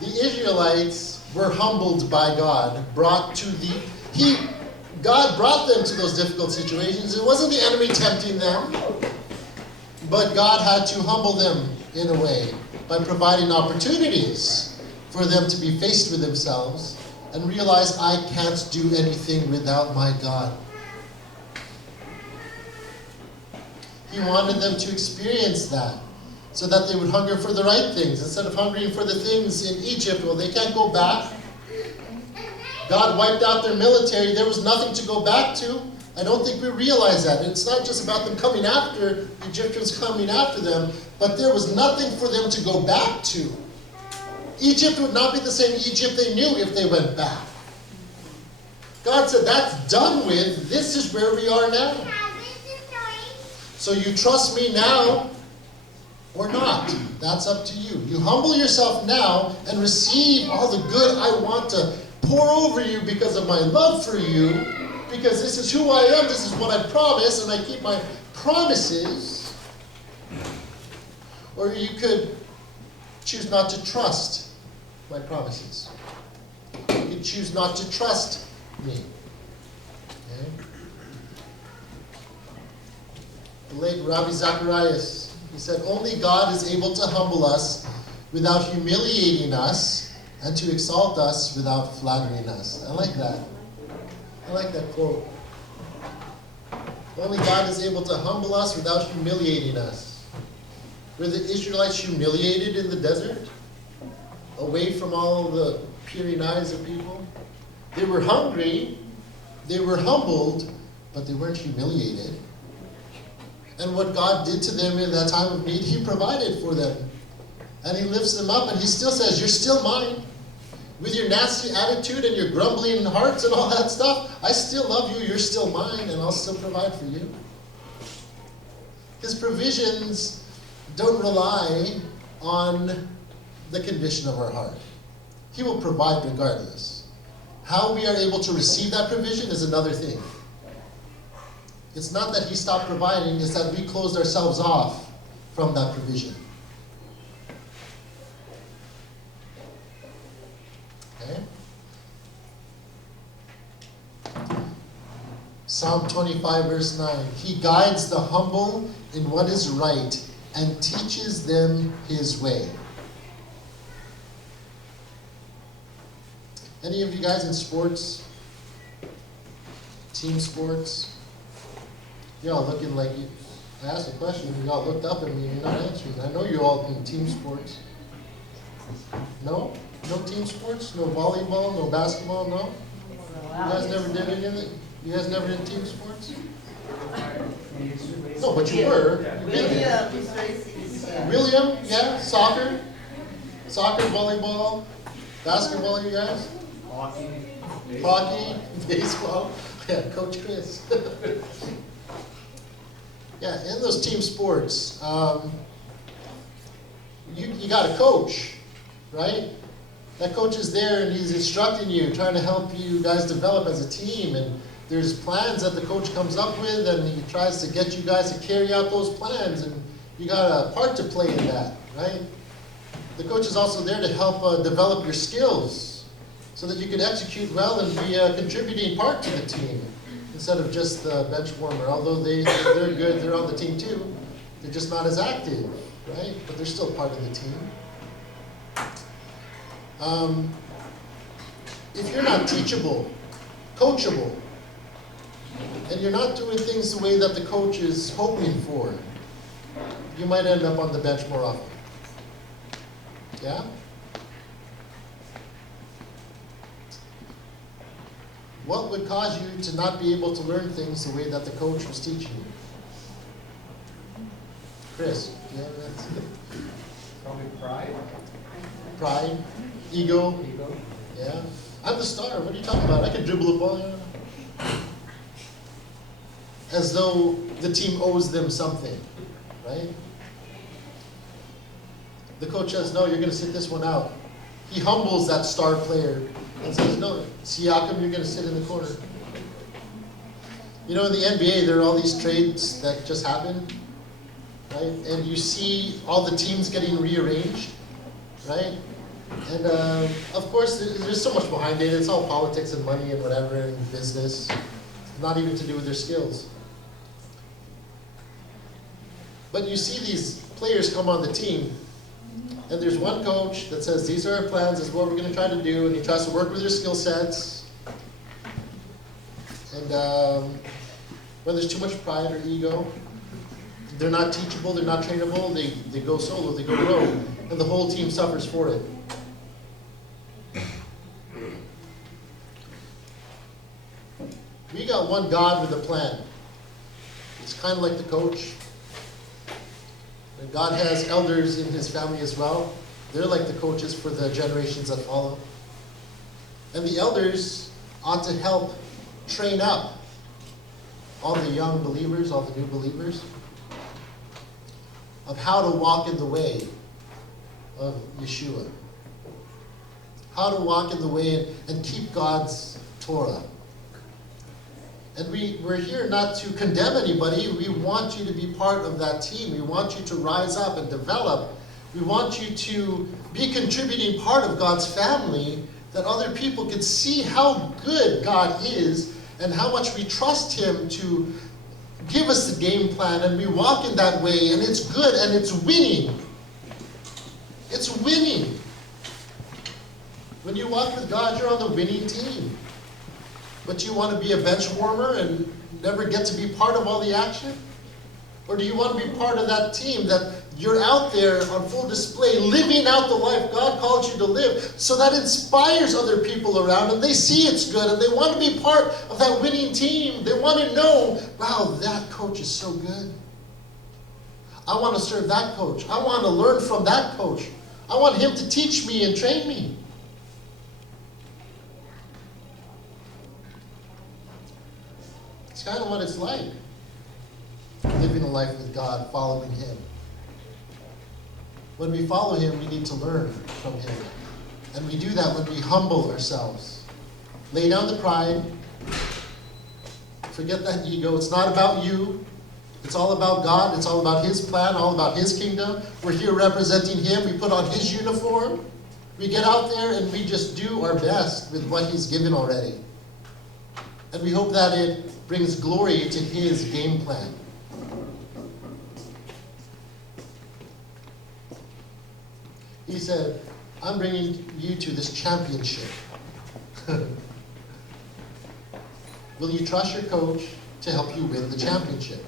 The Israelites were humbled by God, God brought them to those difficult situations. It wasn't the enemy tempting them, but God had to humble them in a way by providing opportunities for them to be faced with themselves and realize, I can't do anything without my God. He wanted them to experience that so that they would hunger for the right things instead of hungering for the things in Egypt. Well, they can't go back. God wiped out their military. There was nothing to go back to. I don't think we realize that. It's not just about them coming after, the Egyptians coming after them, but there was nothing for them to go back to. Egypt would not be the same Egypt they knew if they went back. God said, that's done with. This is where we are now. So you trust me now or not. That's up to you. You humble yourself now and receive all the good I want to pour over you because of my love for you, because this is who I am, this is what I promise, and I keep my promises. Or you could choose not to trust my promises. You could choose not to trust me. Okay? The late Rabbi Zacharias, he said, only God is able to humble us without humiliating us, and to exalt us without flattering us. I like that. I like that quote. Only God is able to humble us without humiliating us. Were the Israelites humiliated in the desert? Away from all the peering eyes of people? They were hungry, they were humbled, but they weren't humiliated. And what God did to them in that time of need, He provided for them. And He lifts them up, and He still says, you're still mine. With your nasty attitude and your grumbling hearts and all that stuff, I still love you, you're still mine, and I'll still provide for you. His provisions don't rely on the condition of our heart. He will provide regardless. How we are able to receive that provision is another thing. It's not that He stopped providing, it's that we closed ourselves off from that provision. Okay? Psalm 25, verse 9. He guides the humble in what is right and teaches them his way. Any of you guys in sports? Team sports? You're all looking like you. I asked a question, you all looked up at me, you're not answering. I know you all in team sports. No? No team sports? No volleyball? No basketball? No? You guys never did anything? You guys never did team sports? No, but you were. You've been there. William is racing his hand. William, yeah, soccer? Soccer, volleyball, basketball, you guys? Hockey, baseball, yeah, Coach Chris. Yeah, in those team sports, you got a coach, right? That coach is there and he's instructing you, trying to help you guys develop as a team. And there's plans that the coach comes up with, and he tries to get you guys to carry out those plans. And you got a part to play in that, right? The coach is also there to help develop your skills so that you can execute well and be a contributing part to the team instead of just the bench warmer. Although they're good, they're on the team too. They're just not as active, right? But they're still part of the team. If you're not teachable, coachable, and you're not doing things the way that the coach is hoping for, you might end up on the bench more often. Yeah? What would cause you to not be able to learn things the way that the coach was teaching you? Chris, do you have that? Probably pride. Pride, ego. Ego. Yeah. I'm the star. What are you talking about? I can dribble a ball. As though the team owes them something, right? The coach says, no, you're going to sit this one out. He humbles that star player and says, no, Siakam, you're going to sit in the corner. You know, in the NBA, there are all these trades that just happen, right? And you see all the teams getting rearranged, right? And of course, there's so much behind it. It's all politics and money and whatever and business, not even to do with their skills. But you see these players come on the team, and there's one coach that says, these are our plans, this is what we're going to try to do, and he tries to work with their skill sets. And when there's too much pride or ego, they're not teachable, they're not trainable, they go solo, they go rogue, and the whole team suffers for it. We got one God with a plan. It's kind of like the coach. And God has elders in his family as well. They're like the coaches for the generations that follow. And the elders ought to help train up all the young believers, all the new believers, of how to walk in the way of Yeshua. How to walk in the way and keep God's Torah. And we're here not to condemn anybody. We want you to be part of that team. We want you to rise up and develop. We want you to be a contributing part of God's family, that other people can see how good God is and how much we trust him to give us the game plan, and we walk in that way, and it's good and it's winning. It's winning. When you walk with God, you're on the winning team. But you want to be a bench warmer and never get to be part of all the action? Or do you want to be part of that team that you're out there on full display, living out the life God called you to live, so that inspires other people around, and they see it's good, and they want to be part of that winning team. They want to know, wow, that coach is so good. I want to serve that coach. I want to learn from that coach. I want him to teach me and train me. It's kind of what it's like, living a life with God, following him. When we follow him, we need to learn from him. And we do that when we humble ourselves. Lay down the pride. Forget that ego. It's not about you. It's all about God. It's all about his plan, all about his kingdom. We're here representing him. We put on his uniform. We get out there and we just do our best with what he's given already. And we hope that it brings glory to his game plan. He said, I'm bringing you to this championship. Will you trust your coach to help you win the championship?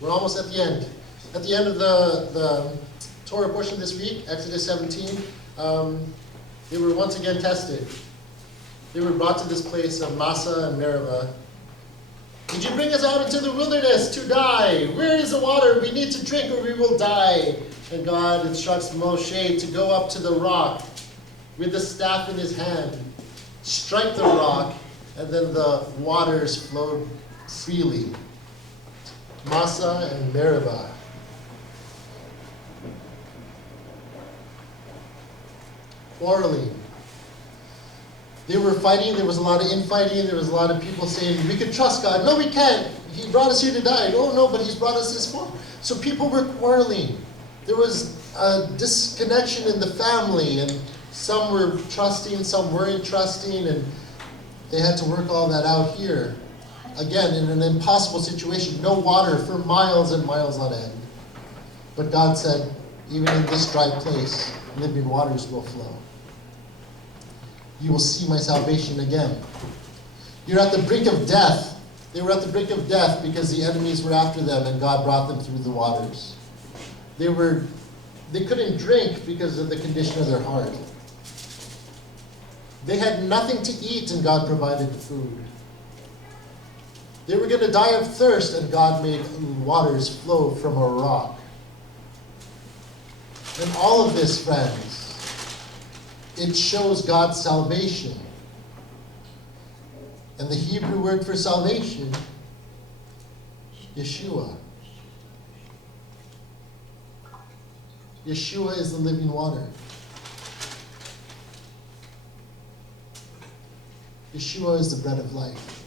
We're almost at the end. At the end of the Torah portion this week, Exodus 17, they were once again tested. They were brought to this place of Massa and Meribah. Did you bring us out into the wilderness to die? Where is the water? We need to drink or we will die. And God instructs Moshe to go up to the rock with the staff in his hand, strike the rock, and then the waters flowed freely. Massa and Meribah. Quarreling. They were fighting, there was a lot of infighting, there was a lot of people saying, we can trust God. No, we can't. He brought us here to die. Oh, no, but he's brought us this far. So people were quarreling. There was a disconnection in the family, and some were trusting, some weren't trusting, and they had to work all that out here. Again, in an impossible situation, no water for miles and miles on end. But God said, even in this dry place, living waters will flow. You will see my salvation again. You're at the brink of death. They were at the brink of death because the enemies were after them and God brought them through the waters. They couldn't drink because of the condition of their heart. They had nothing to eat and God provided the food. They were going to die of thirst and God made waters flow from a rock. And all of this, friends, it shows God's salvation. And the Hebrew word for salvation, Yeshua. Yeshua is the living water. Yeshua is the bread of life.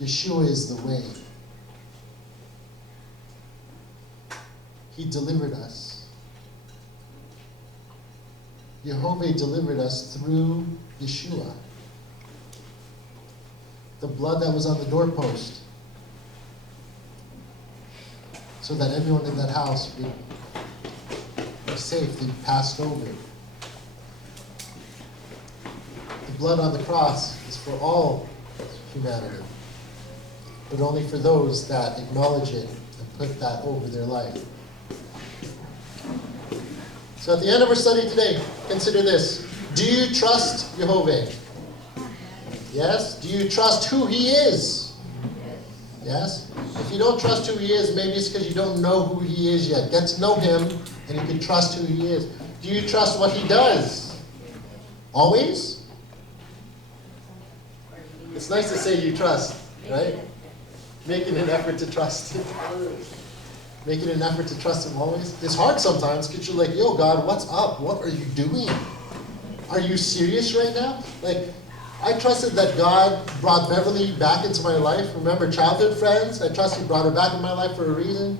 Yeshua is the way. He delivered us. Jehovah delivered us through Yeshua. The blood that was on the doorpost, so that everyone in that house would be safe, they passed over. The blood on the cross is for all humanity, but only for those that acknowledge it and put that over their life. So at the end of our study today, consider this. Do you trust Jehovah? Yes? Do you trust who he is? Yes? If you don't trust who he is, maybe it's because you don't know who he is yet. Get to know him, and you can trust who he is. Do you trust what he does? Always? It's nice to say you trust, right? Making an effort to trust him. Making an effort to trust him always. It's hard sometimes because you're like, yo, God, what's up? What are you doing? Are you serious right now? Like, I trusted that God brought Beverly back into my life. Remember, childhood friends? I trust he brought her back in my life for a reason.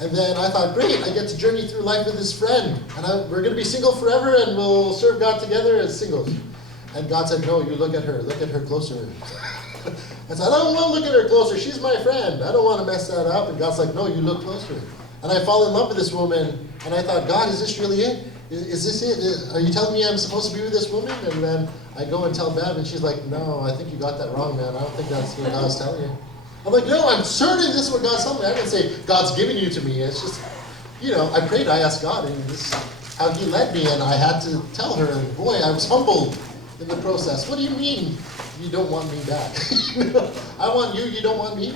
And then I thought, great, I get to journey through life with this friend. And we're going to be single forever and we'll serve God together as singles. And God said, no, you look at her closer. I said, I don't want to look at her closer. She's my friend. I don't want to mess that up. And God's like, no, you look closer. And I fall in love with this woman. And I thought, God, is this really it? Is this it? Are you telling me I'm supposed to be with this woman? And then I go and tell Bev, and she's like, no, I think you got that wrong, man. I don't think that's what God's telling you. I'm like, no, I'm certain this is what God's telling me. I didn't say, God's giving you to me. It's just, I prayed, I asked God, and this is how he led me. And I had to tell her, and boy, I was humbled in the process. What do you mean you don't want me back? I want you, you don't want me?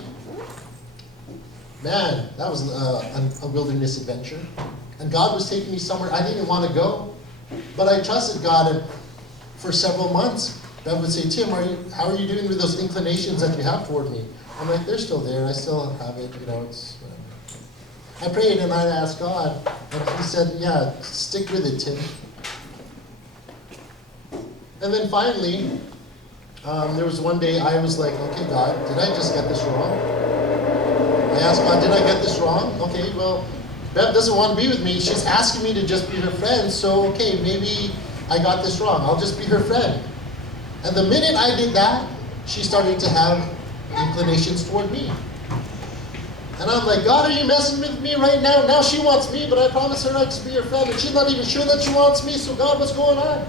Man, that was a wilderness adventure. And God was taking me somewhere I didn't want to go. But I trusted God, and for several months, Bev would say, Tim, how are you doing with those inclinations that you have toward me? I'm like, they're still there. I still have it. It's whatever. I prayed and I asked God, and he said, yeah, stick with it, Tim. And then finally, there was one day I was like, okay, God, did I just get this wrong? I asked God, did I get this wrong? Okay, well, Bev doesn't want to be with me. She's asking me to just be her friend. So, okay, maybe I got this wrong. I'll just be her friend. And the minute I did that, she started to have inclinations toward me. And I'm like, God, are you messing with me right now? Now she wants me, but I promised her I'd just be her friend. And she's not even sure that she wants me. So, God, what's going on?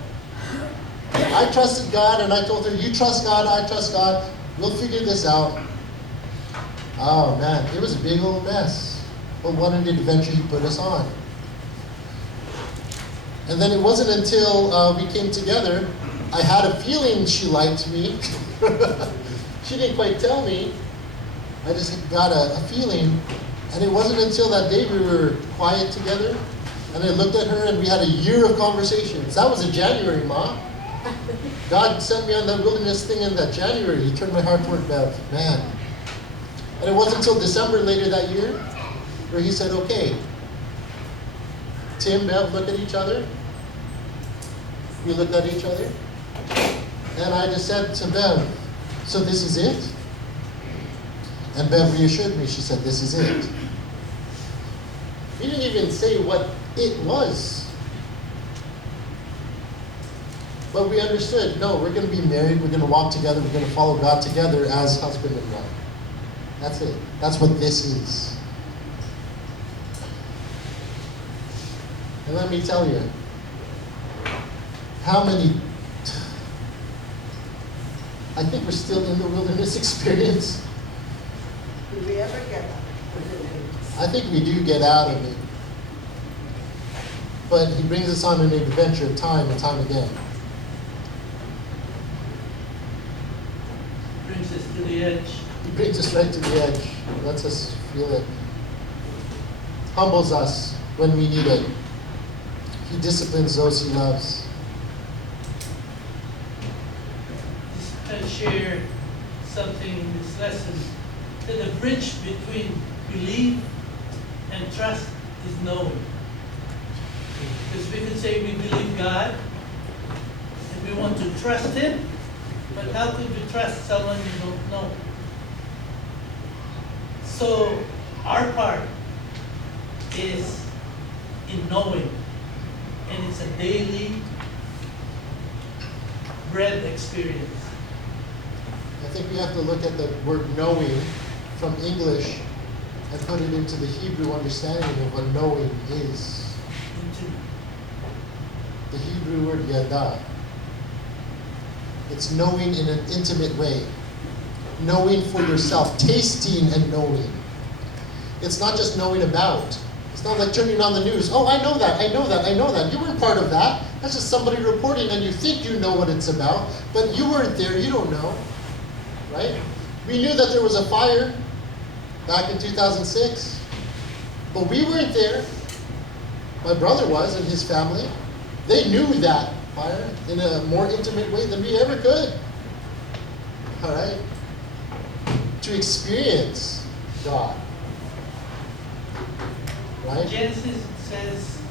I trusted God, and I told her, you trust God, I trust God. We'll figure this out. Oh, man, it was a big old mess. But what an adventure He put us on. And then it wasn't until we came together, I had a feeling she liked me. She didn't quite tell me. I just got a feeling. And it wasn't until that day we were quiet together, and I looked at her and we had a year of conversations. That was in January, Ma. God sent me on that wilderness thing in that January. He turned my heart toward Bev. Man. And it wasn't until December later that year where He said, okay, Tim, Bev, look at each other. We looked at each other. And I just said to Bev, so this is it? And Bev reassured me. She said, this is it. We didn't even say what it was. But we understood, no, we're going to be married, we're going to walk together, we're going to follow God together as husband and wife. That's it. That's what this is. And let me tell you, how many, I think we're still in the wilderness experience. Did we ever get out? I think we do get out of it. But He brings us on an adventure time and time again. Brings us to the edge. He brings us right to the edge. Lets us feel it. Humbles us when we need it. He disciplines those He loves. I share something in this lesson, that the bridge between belief and trust is knowing. Because we can say we believe God and we want to trust Him, but how could we trust someone you don't know? So our part is in knowing, and it's a daily bread experience. I think we have to look at the word knowing from English and put it into the Hebrew understanding of what knowing is. The Hebrew word yada. It's knowing in an intimate way. Knowing for yourself, tasting and knowing. It's not just knowing about. It's not like turning on the news. Oh, I know that, I know that, I know that. You weren't part of that. That's just somebody reporting and you think you know what it's about, but you weren't there, you don't know. Right? We knew that there was a fire back in 2006, but we weren't there. My brother was and his family. They knew that fire in a more intimate way than we ever could. All right? To experience God. Right? Genesis says,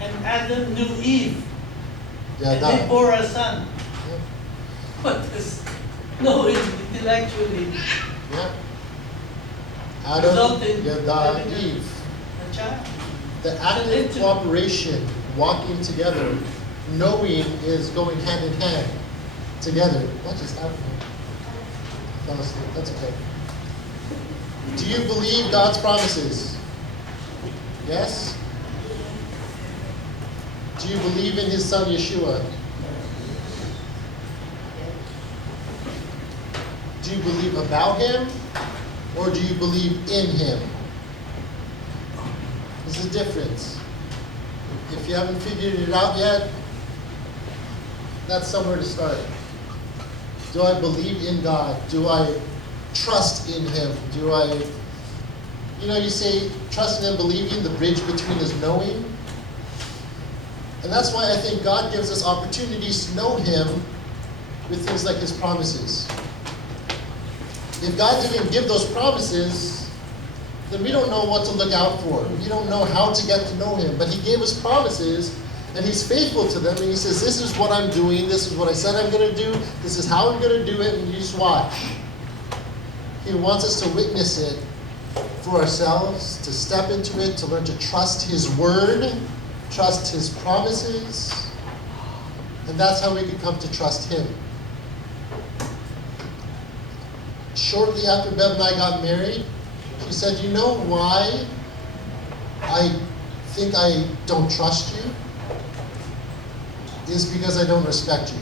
and Adam knew Eve, and Yada. they bore a son. Yeah. What does knowing intellectually Yeah. Adam, resulted Yada, in Eve. a child? The active cooperation, walking together, knowing is going hand in hand together. What just happened? I fell asleep. That's okay. Do you believe God's promises? Yes? Do you believe in His Son Yeshua? Do you believe about Him? Or do you believe in Him? There's a difference. If you haven't figured it out yet, that's somewhere to start. Do I believe in God? Do I trust in Him? Do I, you say trusting and believing, the bridge between is knowing. And that's why I think God gives us opportunities to know Him with things like His promises. If God didn't give those promises, then we don't know what to look out for. We don't know how to get to know Him. But He gave us promises, and He's faithful to them. And He says, this is what I'm doing. This is what I said I'm going to do. This is how I'm going to do it. And you just watch. He wants us to witness it for ourselves, to step into it, to learn to trust His Word, trust His promises, and that's how we can come to trust Him. Shortly after Bev and I got married, she said, "You know why I think I don't trust you? Is because I don't respect you."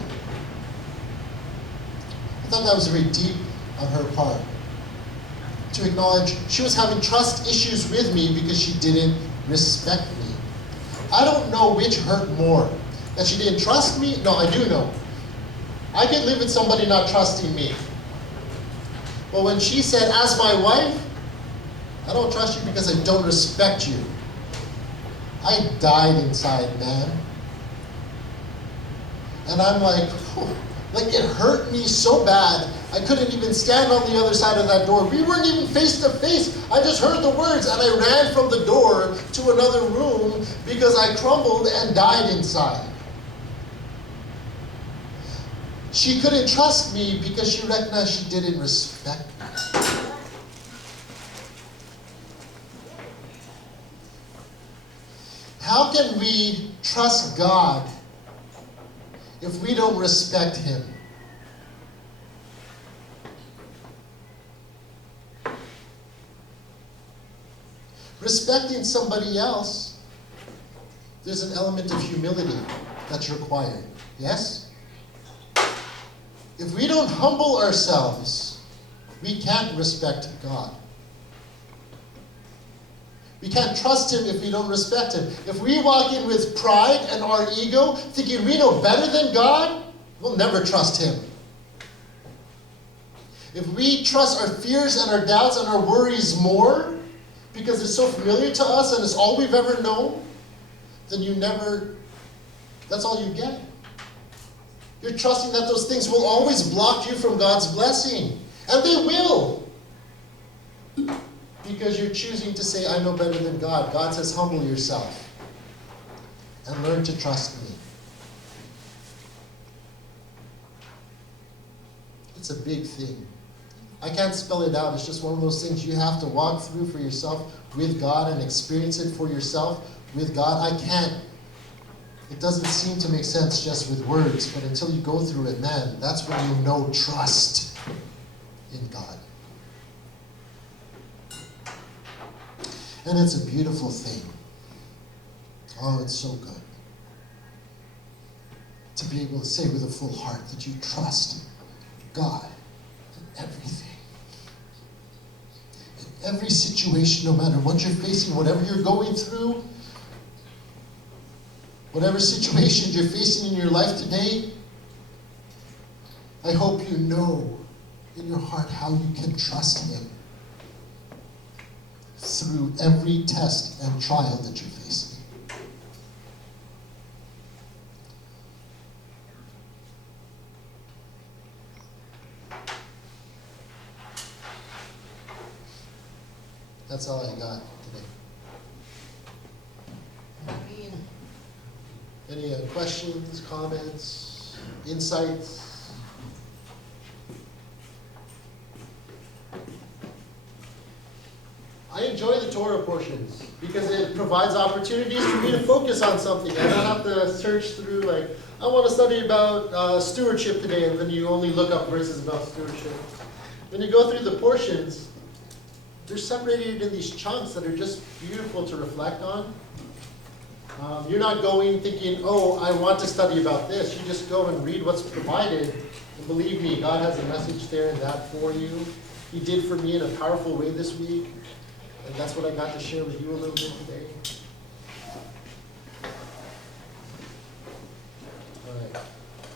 I thought that was very deep on her part. To acknowledge she was having trust issues with me because she didn't respect me. I don't know which hurt more. That she didn't trust me? No, I do know. I could live with somebody not trusting me. But when she said, as my wife, I don't trust you because I don't respect you, I died inside, man. And I'm like, whew, like it hurt me so bad, I couldn't even stand on the other side of that door. We weren't even face to face. I just heard the words and I ran from the door to another room because I crumbled and died inside. She couldn't trust me because she recognized she didn't respect me. How can we trust God if we don't respect Him? Respecting somebody else, there's an element of humility that's required. Yes? If we don't humble ourselves, we can't respect God. We can't trust Him if we don't respect Him. If we walk in with pride and our ego, thinking we know better than God, we'll never trust Him. If we trust our fears and our doubts and our worries more, because it's so familiar to us and it's all we've ever known, then that's all you get. You're trusting that those things will always block you from God's blessing. And they will. Because you're choosing to say, I know better than God. God says, humble yourself and learn to trust me. It's a big thing. I can't spell it out. It's just one of those things you have to walk through for yourself with God and experience it for yourself with God. I can't. It doesn't seem to make sense just with words, but until you go through it, man, that's when you know trust in God. And it's a beautiful thing. Oh, it's so good. To be able to say with a full heart that you trust God in everything. In every situation, no matter what you're facing, whatever you're going through, whatever situations you're facing in your life today, I hope you know in your heart how you can trust Him through every test and trial that you're facing. That's all I got today. Any questions, comments, insights? I enjoy the Torah portions because it provides opportunities for me to focus on something. I don't have to search through, like, I want to study about stewardship today, and then you only look up verses about stewardship. When you go through the portions, they're separated in these chunks that are just beautiful to reflect on. You're not going thinking, oh, I want to study about this. You just go and read what's provided. And believe me, God has a message there and that for you. He did for me in a powerful way this week. And that's what I got to share with you a little bit today.